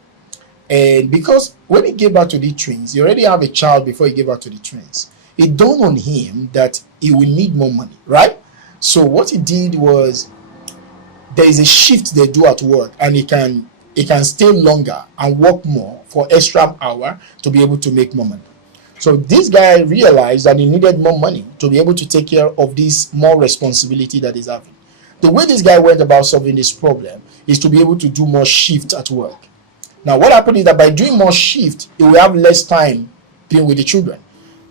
And because when he gave birth to the twins, he already have a child before he gave birth to the twins. It dawned on him that he will need more money, right? So what he did was, there is a shift they do at work, and he can stay longer and work more for extra hour to be able to make more money. So this guy realized that he needed more money to be able to take care of this more responsibility that he's having. The way this guy went about solving this problem is to be able to do more shift at work. Now, what happened is that by doing more shift, he will have less time being with the children.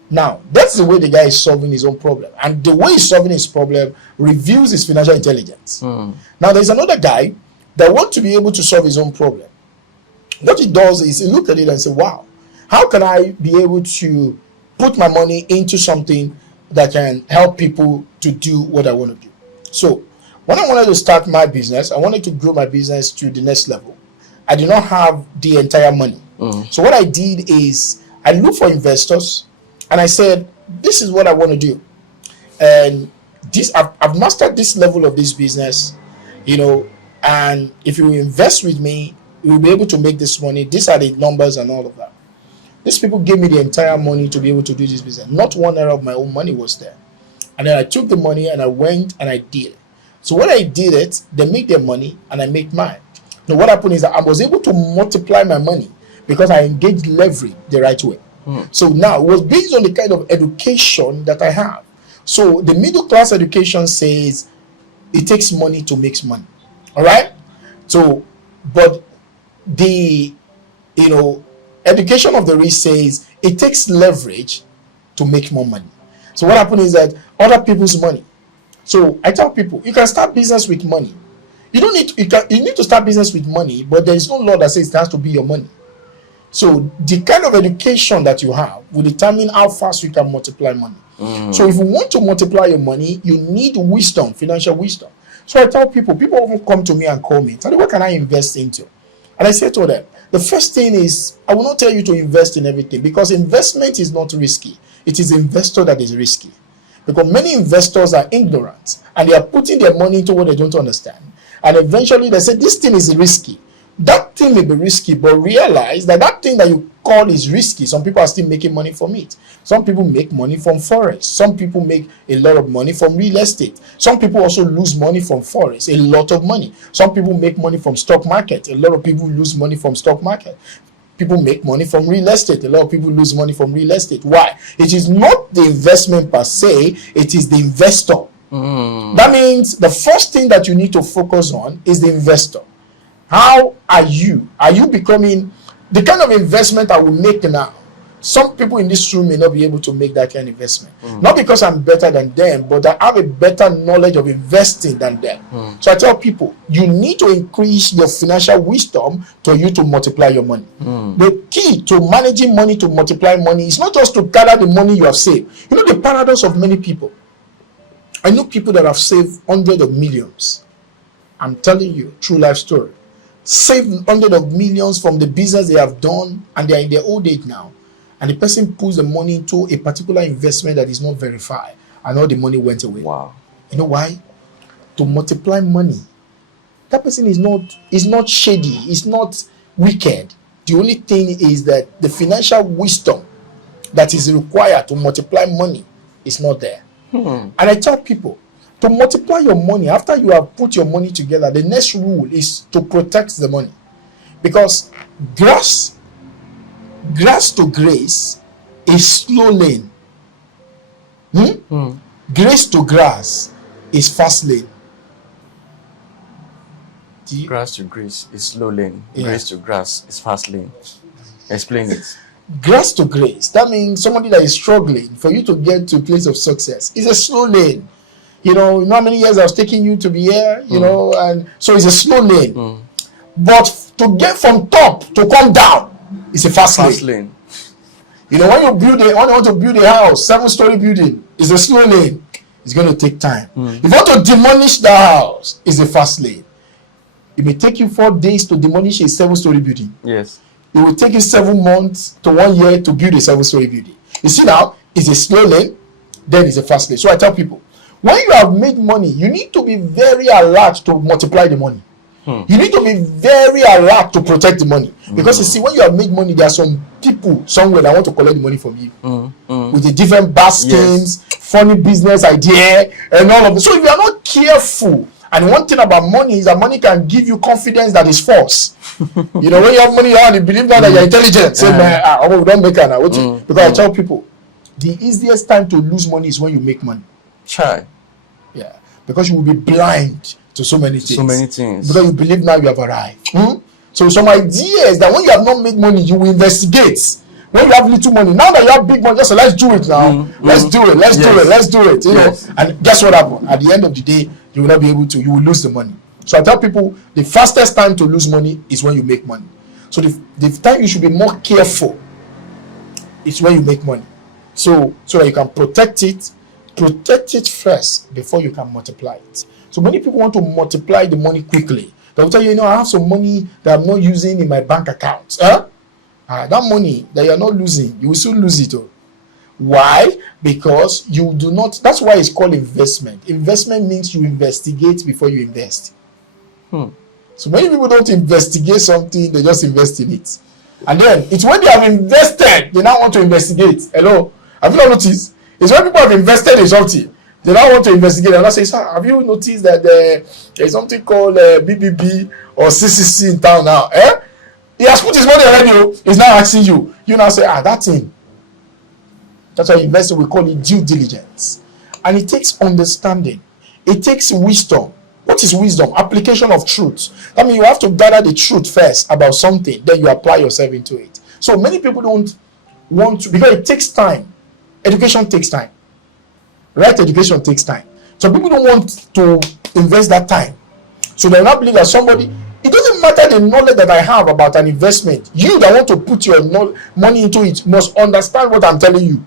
Now, that's the way the guy is solving his own problem. And the way he's solving his problem reveals his financial intelligence. Now, there's another guy that wants to be able to solve his own problem. What he does is he looks at it and says, wow, how can I be able to put my money into something that can help people to do what I want to do? So, when I wanted to start my business, I wanted to grow my business to the next level. I did not have the entire money. So what I did is I looked for investors, and I said, this is what I want to do. And this I've mastered this level of this business, and if you invest with me, you'll be able to make this money. These are the numbers and all of that. These people gave me the entire money to be able to do this business. Not one naira of my own money was there. And then I took the money and I went and I did it. So when I did it, they make their money and I make mine. Now what happened is that I was able to multiply my money because I engaged leverage the right way. So now it was based on the kind of education that I have. So the middle class education says it takes money to make money. All right. So, but the education of the rich says it takes leverage to make more money. So what happened is that other people's money. So I tell people, you can start business with money. You need to start business with money, but there is no law that says it has to be your money. So the kind of education that you have will determine how fast you can multiply money. So if you want to multiply your money, you need wisdom, financial wisdom. So I tell people often come to me and call me, tell me, what can I invest into? And I say to them, the first thing is, I will not tell you to invest in everything, because investment is not risky. It is investor that is risky. Because many investors are ignorant and they are putting their money into what they don't understand. And eventually they say, this thing is risky. That thing may be risky, but realize that thing that you call is risky, some people are still making money from it. Some people make money from forex. Some people make a lot of money from real estate. Some people also lose money from forex, a lot of money. Some people make money from stock market. A lot of people lose money from stock market. People make money from real estate. A lot of people lose money from real estate. Why? It is not the investment per se, it is the investor. That means the first thing that you need to focus on is the investor. How are you? Are you becoming the kind of investment I will make now? Some people in this room may not be able to make that kind of investment. Not because I'm better than them, but I have a better knowledge of investing than them. So I tell people, you need to increase your financial wisdom for you to multiply your money. The key to managing money, to multiply money, is not just to gather the money you have saved. You know the paradox of many people. I know people that have saved hundreds of millions. I'm telling you, true life story. Saved hundreds of millions from the business they have done, and they are in their old age now. And the person puts the money into a particular investment that is not verified, and all the money went away. Wow. You know why? To multiply money. That person is not shady, it's not wicked. The only thing is that the financial wisdom that is required to multiply money is not there. And I tell people, to multiply your money, after you have put your money together, the next rule is to protect the money. Because grass to grace is slow lane. Grace to grass is fast lane. Grass to grace is slow lane. Yeah. Grace to grass is fast lane. Explain it. Grass to grace, that means somebody that is struggling for you to get to a place of success is a slow lane. You know how many years I was taking you to be here, and so it's a slow lane. But to get from top to come down is a fast lane. When you want to build a house, 7-story building, is a slow lane. It's going to take time. If you want to demolish the house, it's a fast lane. It may take you 4 days to demolish a 7-story building. Yes. it will take you 7 months to 1 year to build a 7-story building. You see now, it's a slow lane, then it's a fast lane. So I tell people, when you have made money, you need to be very alert to multiply the money. You need to be very alert to protect the money. Because you see, when you have made money, there are some people somewhere that want to collect the money from you with the different bad schemes, funny business idea, and all of it. So if you are not careful, and one thing about money is that money can give you confidence that is false. You know, when you have money, you believe now that you're intelligent. Say, man, we don't make it now. Because I tell people, the easiest time to lose money is when you make money. Try. Yeah, because you will be blind to so many things. So many things. Because you believe now you have arrived. So some ideas that when you have not made money, you will investigate. When you have little money, now that you have big money, just say, let's do it now. Let's do it. Let's do it. Let's do it. You know, and guess what happened? At the end of the day, you will not be able to. You will lose the money. So I tell people, the fastest time to lose money is when you make money. So the time you should be more careful is when you make money. So that you can protect it first before you can multiply it. So many people want to multiply the money quickly. They'll tell you, you know, I have some money that I'm not using in my bank account. That money that you're not losing, you will still lose it. Why? Because you do not. That's why it's called investment. Investment means you investigate before you invest. So many people don't investigate something, they just invest in it. And then it's when they have invested, they now want to investigate. Hello? Have you not noticed? It's when people have invested in something, they now want to investigate. And I say, sir, have you noticed that there's something called BBB or CCC in town now? He has put his money already. He's now asking you. You now say, that thing. That's why investing, we call it due diligence. And it takes understanding. It takes wisdom. What is wisdom? Application of truth. I mean, you have to gather the truth first about something, then you apply yourself into it. So many people don't want to, because it takes time. Education takes time. Right education takes time. So people don't want to invest that time. So they not believe that somebody, it doesn't matter the knowledge that I have about an investment. You that want to put your money into it must understand what I'm telling you.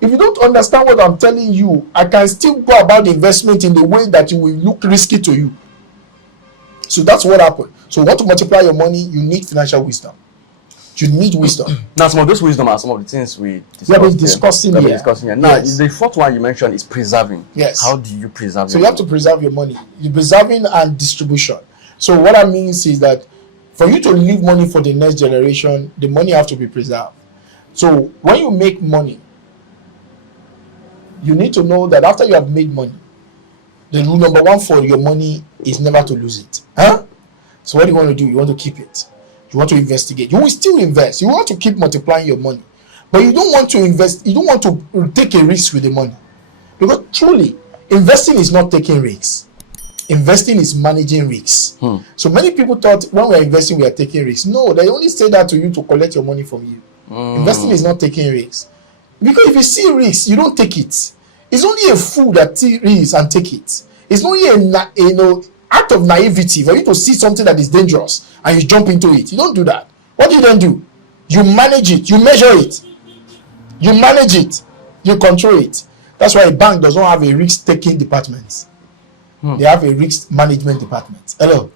If you don't understand what I'm telling you, I can still go about the investment in the way that it will look risky to you. So that's what happened. So you want to multiply your money, you need financial wisdom. You need wisdom. Now, some of those wisdom are some of the things we have been discussing here. Now, the fourth one you mentioned is preserving. Yes. How do you preserve So you have to preserve your money. You're preserving and distribution. So what that means is that for you to leave money for the next generation, the money have to be preserved. So when you make money, you need to know that after you have made money, the rule number one for your money is never to lose it. So what do you want to do? You want to keep it. You want to investigate. You will still invest. You want to keep multiplying your money. But you don't want to invest. You don't want to take a risk with the money. Because truly, investing is not taking risks. Investing is managing risks. So many people thought when we are investing, we are taking risks. No, they only say that to you to collect your money from you. Investing is not taking risks. Because if you see risks, you don't take it. It's only a fool that sees risks and take it. It's only a act of naivety for you to see something that is dangerous and you jump into it. You don't do that. What do you then do? You manage it. You measure it. You manage it. You control it. That's why a bank does not have a risk-taking department. They have a risk management department. Hello?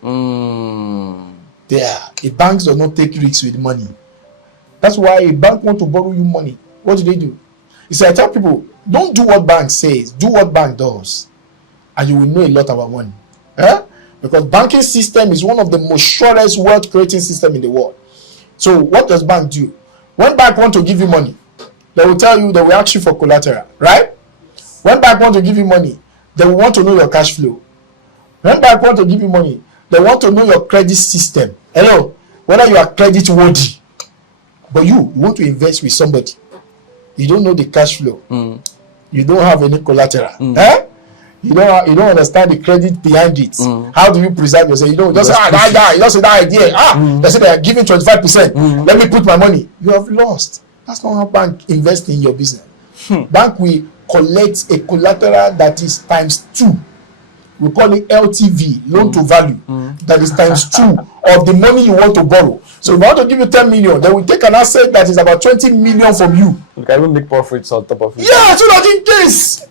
A bank does not take risks with money. That's why a bank wants to borrow you money. What do? You see, I tell people, don't do what bank says. Do what bank does. And you will know a lot about money. Because banking system is one of the most surest wealth creating system in the world. So what does bank do? When bank want to give you money, they will tell you, they will ask you for collateral, right? When bank want to give you money, they will want to know your cash flow. When bank want to give you money, they want to know your credit system. Hello, whether you are credit worthy. But you want to invest with somebody, you don't know the cash flow. You don't have any collateral. You don't understand the credit behind it. How do you preserve yourself? You don't just say, that guy, you don't say that idea. They say they are giving 25%. Let me put my money. You have lost. That's not how bank invest in your business. Bank will collect a collateral that is ×2. We call it LTV, loan to value. That is ×2 of the money you want to borrow. So if I want to give you 10 million, they will take an asset that is about 20 million from you. You can even make profits on top of it. Yeah, so that in case.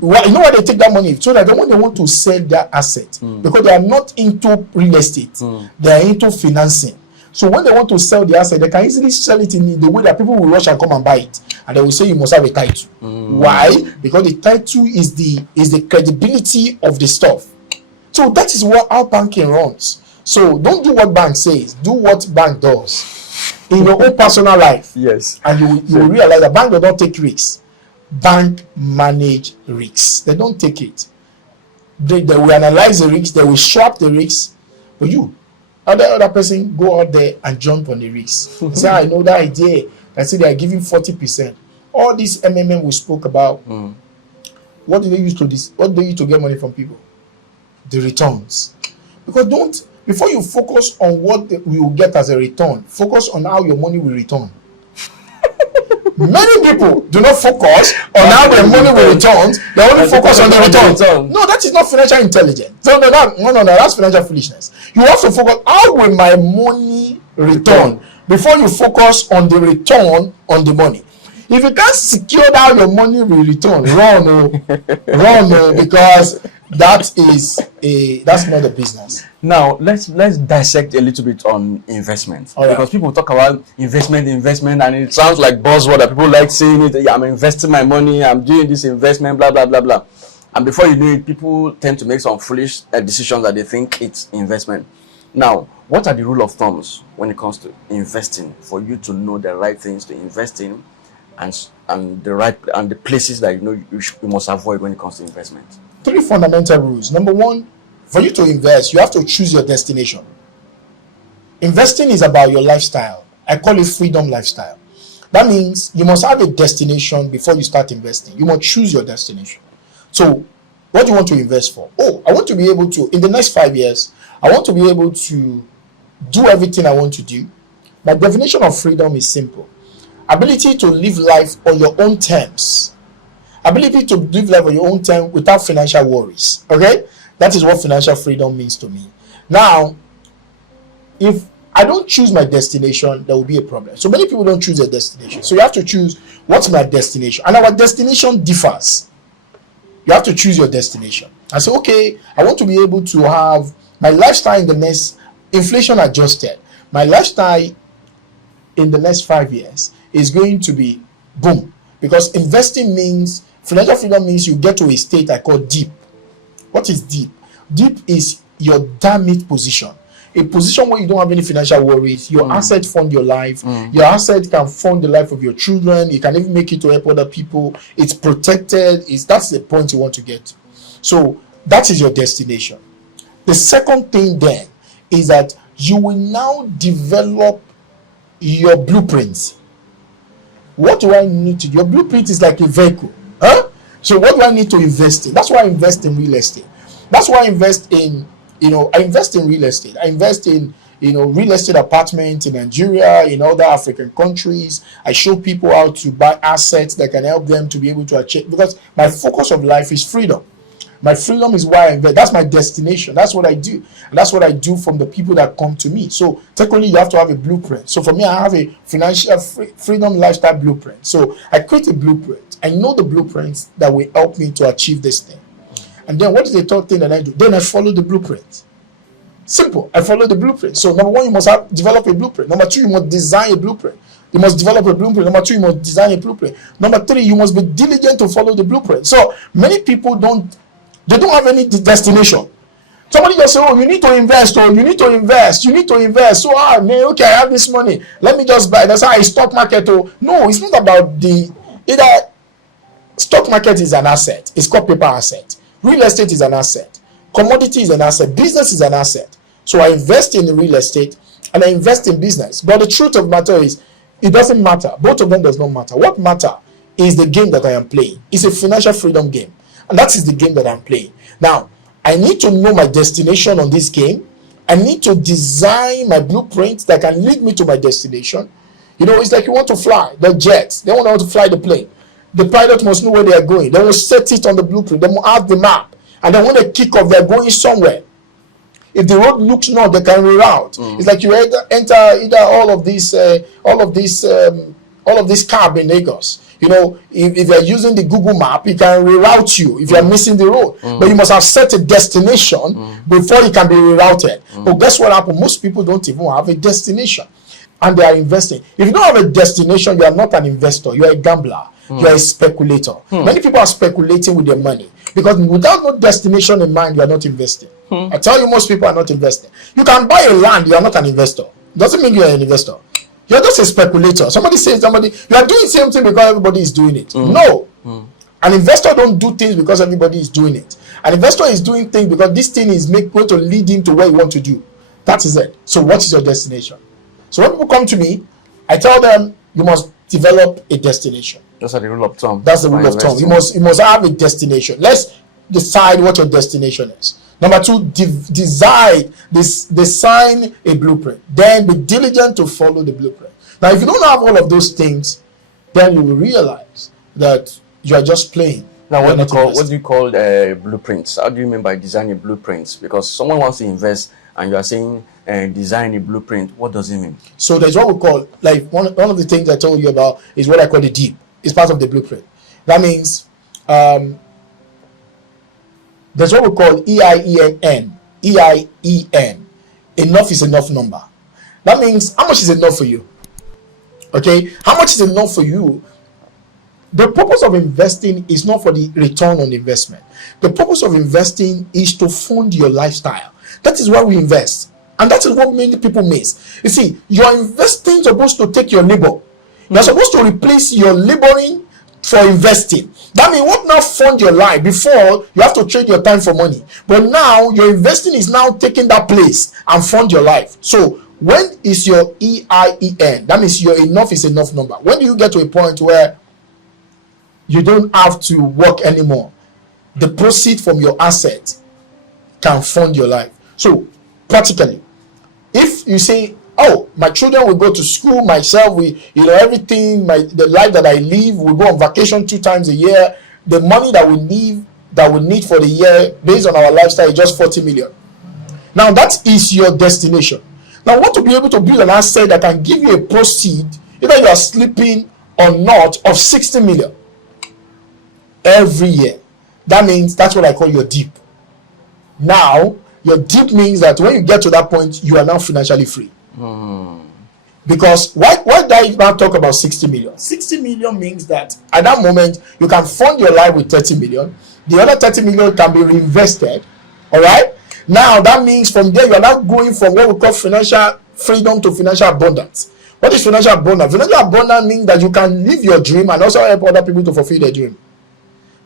Well, you know why they take that money? So that when they want to sell their asset, because they are not into real estate, they are into financing. So when they want to sell the asset, they can easily sell it in the way that people will rush and come and buy it, and they will say you must have a title. Why? Because the title is the credibility of the stuff. So that is what our banking runs. So don't do what bank says. Do what bank does in your own personal life. Yes. And you will realize that bank does not take risks. Bank manage risks. They don't take it. They will analyze the risks. They will swap the risks. But you, other person, go out there and jump on the risks. Say, I know that idea. I say they are giving 40%. All this MMM we spoke about. What do they use to this? What do they use to get money from people? The returns. Because before you focus on what we will get as a return, focus on how your money will return. Many people do not focus on how their money will return. They only focus on the return. No, that is not financial intelligence. No, that's financial foolishness. You have to focus, how will my money return? Before you focus on the return on the money. If you can't secure how your money will return, run, because that's not a business. Now let's dissect a little bit on investment, because people talk about investment, and it sounds like buzzword that people like saying it. Yeah, I'm investing my money, I'm doing this investment, blah blah blah blah, and before you know it, people tend to make some foolish decisions that they think it's investment. Now, what are the rule of thumbs when it comes to investing for you to know the right things to invest in, and the places that you must avoid when it comes to investment? 3 fundamental rules. Number 1, for you to invest, you have to choose your destination. Investing is about your lifestyle. I call it freedom lifestyle. That means you must have a destination before you start investing. You must choose your destination. So, what do you want to invest for? I want to be able to, in the next 5 years, I want to be able to do everything I want to do. My definition of freedom is simple. Ability to live life on your own terms. Ability to live life on your own terms without financial worries. Okay? That is what financial freedom means to me. Now, if I don't choose my destination, there will be a problem. So many people don't choose their destination. So you have to choose, what's my destination? And our destination differs. You have to choose your destination. I say, okay, I want to be able to have my lifestyle in the next, inflation adjusted, my lifestyle in the next 5 years is going to be boom. Because investing means, financial freedom means you get to a state I call deep. What is deep? Deep is your damn it position. A position where you don't have any financial worries. Your asset fund your life. Your asset can fund the life of your children. You can even make it to help other people. It's protected. That's the point you want to get. So that is your destination. The second thing then is that you will now develop your blueprints. What do I need to do? Your blueprint is like a vehicle. So what do I need to invest in? That's why I invest in real estate. That's why I invest in, I invest in real estate. I invest in, real estate apartments in Nigeria, in other African countries. I show people how to buy assets that can help them to be able to achieve, because my focus of life is freedom. My freedom is why I invest. That's my destination. That's what I do. And that's what I do from the people that come to me. So technically, you have to have a blueprint. So for me, I have a financial freedom lifestyle blueprint. So I create a blueprint. I know the blueprints that will help me to achieve this thing. And then what is the third thing that I do? Then I follow the blueprint. Simple. I follow the blueprint. So number 1, you must develop a blueprint. Number 2, you must design a blueprint. You must develop a blueprint. Number 2, you must design a blueprint. Number 3, you must be diligent to follow the blueprint. So many people don't have any destination. Somebody just say, you need to invest, you need to invest. So, okay, I have this money. Let me just buy. That's how I stock market. No, it's not about either stock market is an asset. It's called paper asset. Real estate is an asset. Commodity is an asset. Business is an asset. So I invest in real estate and I invest in business. But the truth of the matter is, it doesn't matter. Both of them does not matter. What matter is the game that I am playing. It's a financial freedom game. And that is the game that I'm playing. Now, I need to know my destination on this game. I need to design my blueprint that can lead me to my destination. It's like you want to fly the jets. They want to fly the plane. The pilot must know where they are going. They will set it on the blueprint. They will have the map. And then when they kick off, they're going somewhere. If the road looks north, they can reroute. It's like you enter either all of these all of these cabs in Lagos. You know, if you're using the Google map, it can reroute you if you're missing the road. But you must have set a destination before you can be rerouted. But guess what happened? Most people don't even have a destination, and they are investing. If you don't have a destination, you are not an investor. You are a gambler. You are a speculator. Many people are speculating with their money because without no destination in mind, you are not investing. I tell you, most people are not investing. You can buy a land, you are not an investor. Doesn't mean you are an investor. You're just a speculator. Somebody says you are doing the same thing because everybody is doing it. No. An investor don't do things because everybody is doing it. An investor is doing things because this thing is going to lead him to where you want to do. That is it. So what is your destination? So when people come to me, I tell them you must develop a destination. That's the rule of thumb. That's the rule of thumb. You must have a destination. Let's decide what your destination is. Number two, design a blueprint. Then be diligent to follow the blueprint. Now, if you don't have all of those things, then you will realize that you are just playing. Now, what do you call blueprints? How do you mean by designing blueprints? Because someone wants to invest and you are saying design a blueprint. What does it mean? So there's what we call, like one of the things I told you about is what I call the deep. It's part of the blueprint. That means there's what we call EIEN. EIEN. Enough is enough number. That means how much is enough for you? Okay? How much is enough for you? The purpose of investing is not for the return on investment. The purpose of investing is to fund your lifestyle. That is why we invest. And that is what many people miss. You see, your investing is supposed to take your labor. You're supposed to replace your laboring for investing. That means what now fund your life? Before, you have to trade your time for money. But now, your investing is now taking that place and fund your life. So, when is your EIEN? That means your enough is enough number. When do you get to a point where you don't have to work anymore? The proceeds from your asset can fund your life. So, practically, if you say, oh, my children will go to school, myself, everything, the life that I live, we go on vacation 2 times a year, the money that we need for the year based on our lifestyle is just 40 million. Now, that is your destination. Now, want to be able to build an asset that can give you a proceed, either you are sleeping or not, of 60 million every year. That means that's what I call your deep. Now, your deep means that when you get to that point, you are now financially free. Because why did I now talk about 60 million? 60 million means that at that moment, you can fund your life with 30 million. The other 30 million can be reinvested. All right? Now, that means from there, you are now going from what we call financial freedom to financial abundance. What is financial abundance? Financial abundance means that you can live your dream and also help other people to fulfill their dream.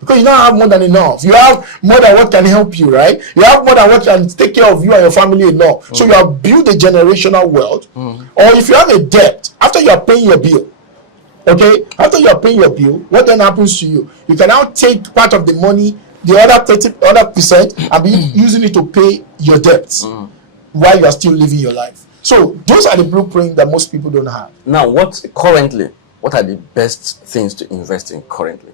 Because you don't have more than enough. You have more than what can help you, right? You have more than what can take care of you and your family enough. So you have built a generational wealth. Or if you have a debt, after you are paying your bill, okay? After you are paying your bill, what then happens to you? You can now take part of the money, the other 30%, and be using it to pay your debts while you are still living your life. So those are the blueprints that most people don't have. Now, what are the best things to invest in currently?